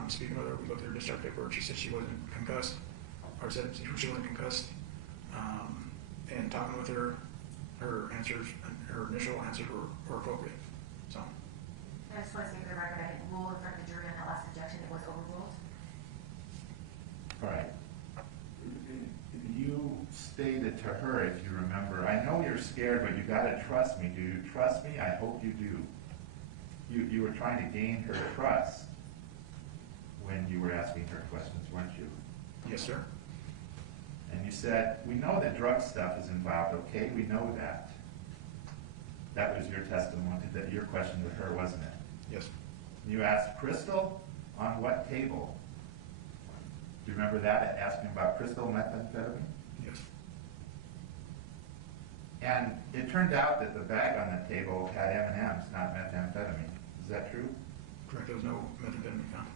Speaking with her, we looked at her discharge paperwork. She said she wasn't concussed, or said she wasn't concussed. And talking with her, her answers, her initial answers were appropriate. So. I just want to say for the record, I didn't rule in front of the jury on that last objection. It was overruled. All right. You stated to her, if you remember, I know you're scared, but you got to trust me. Do you trust me? I hope you do. You were trying to gain her trust when you were asking her questions, weren't you? Yes, sir. And you said, we know that drug stuff is involved, okay? We know that. That was your testimony, that your question to her, wasn't it? Yes. You asked Crystal on what table? Do you remember that, asking about crystal methamphetamine? Yes. And it turned out that the bag on the table had M&Ms, not methamphetamine. Is that true? Correct. There was no methamphetamine found.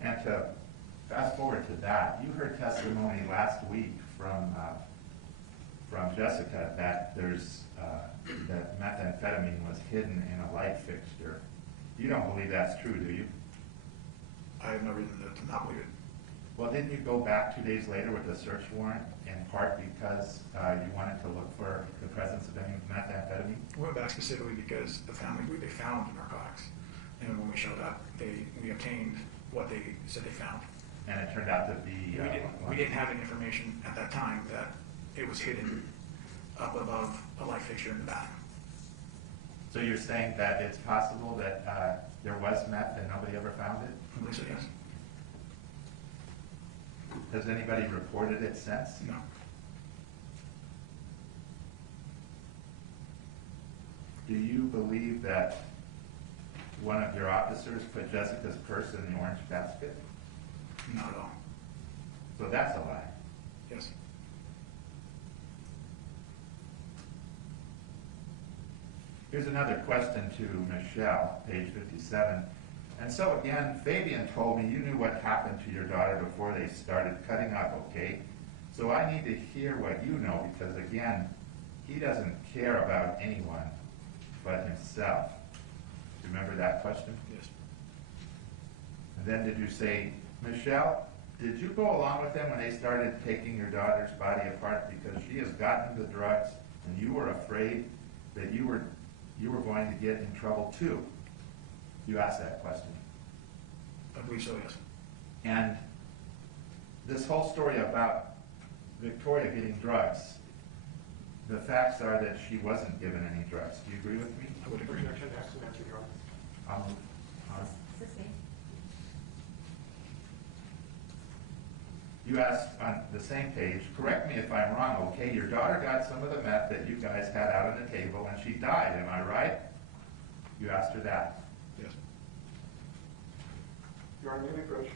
And to fast forward to that, you heard testimony last week from Jessica that that methamphetamine was hidden in a light fixture. You don't believe that's true, do you? I have no reason to not believe it. Well, didn't you go back 2 days later with a search warrant in part because you wanted to look for the presence of any methamphetamine? We went back specifically because the family believed they found narcotics. And when we showed up, we obtained what they said they found. And it turned out to be... We didn't have any information at that time that it was hidden up above a light fixture in the bathroom. So you're saying that it's possible that there was meth and nobody ever found it? I believe so, yes. Has anybody reported it since? No. Do you believe that one of your officers put Jessica's purse in the orange basket? Not at all. So that's a lie. Yes. Here's another question to Michelle, page 57. And so again, Fabian told me you knew what happened to your daughter before they started cutting up, okay? So I need to hear what you know because again, he doesn't care about anyone but himself. Do you remember that question? Yes. And then did you say, Michelle, did you go along with them when they started taking your daughter's body apart because she has gotten the drugs and you were afraid that you were going to get in trouble too? You asked that question. I believe so, yes. And this whole story about Victoria getting drugs, the facts are that she wasn't given any drugs. Do you agree with me? I would agree. I'll move on. Sustained. You asked on the same page, correct me if I'm wrong, okay, your daughter got some of the meth that you guys had out on the table and she died, am I right? You asked her that. Yes. Your Honor, may I approach?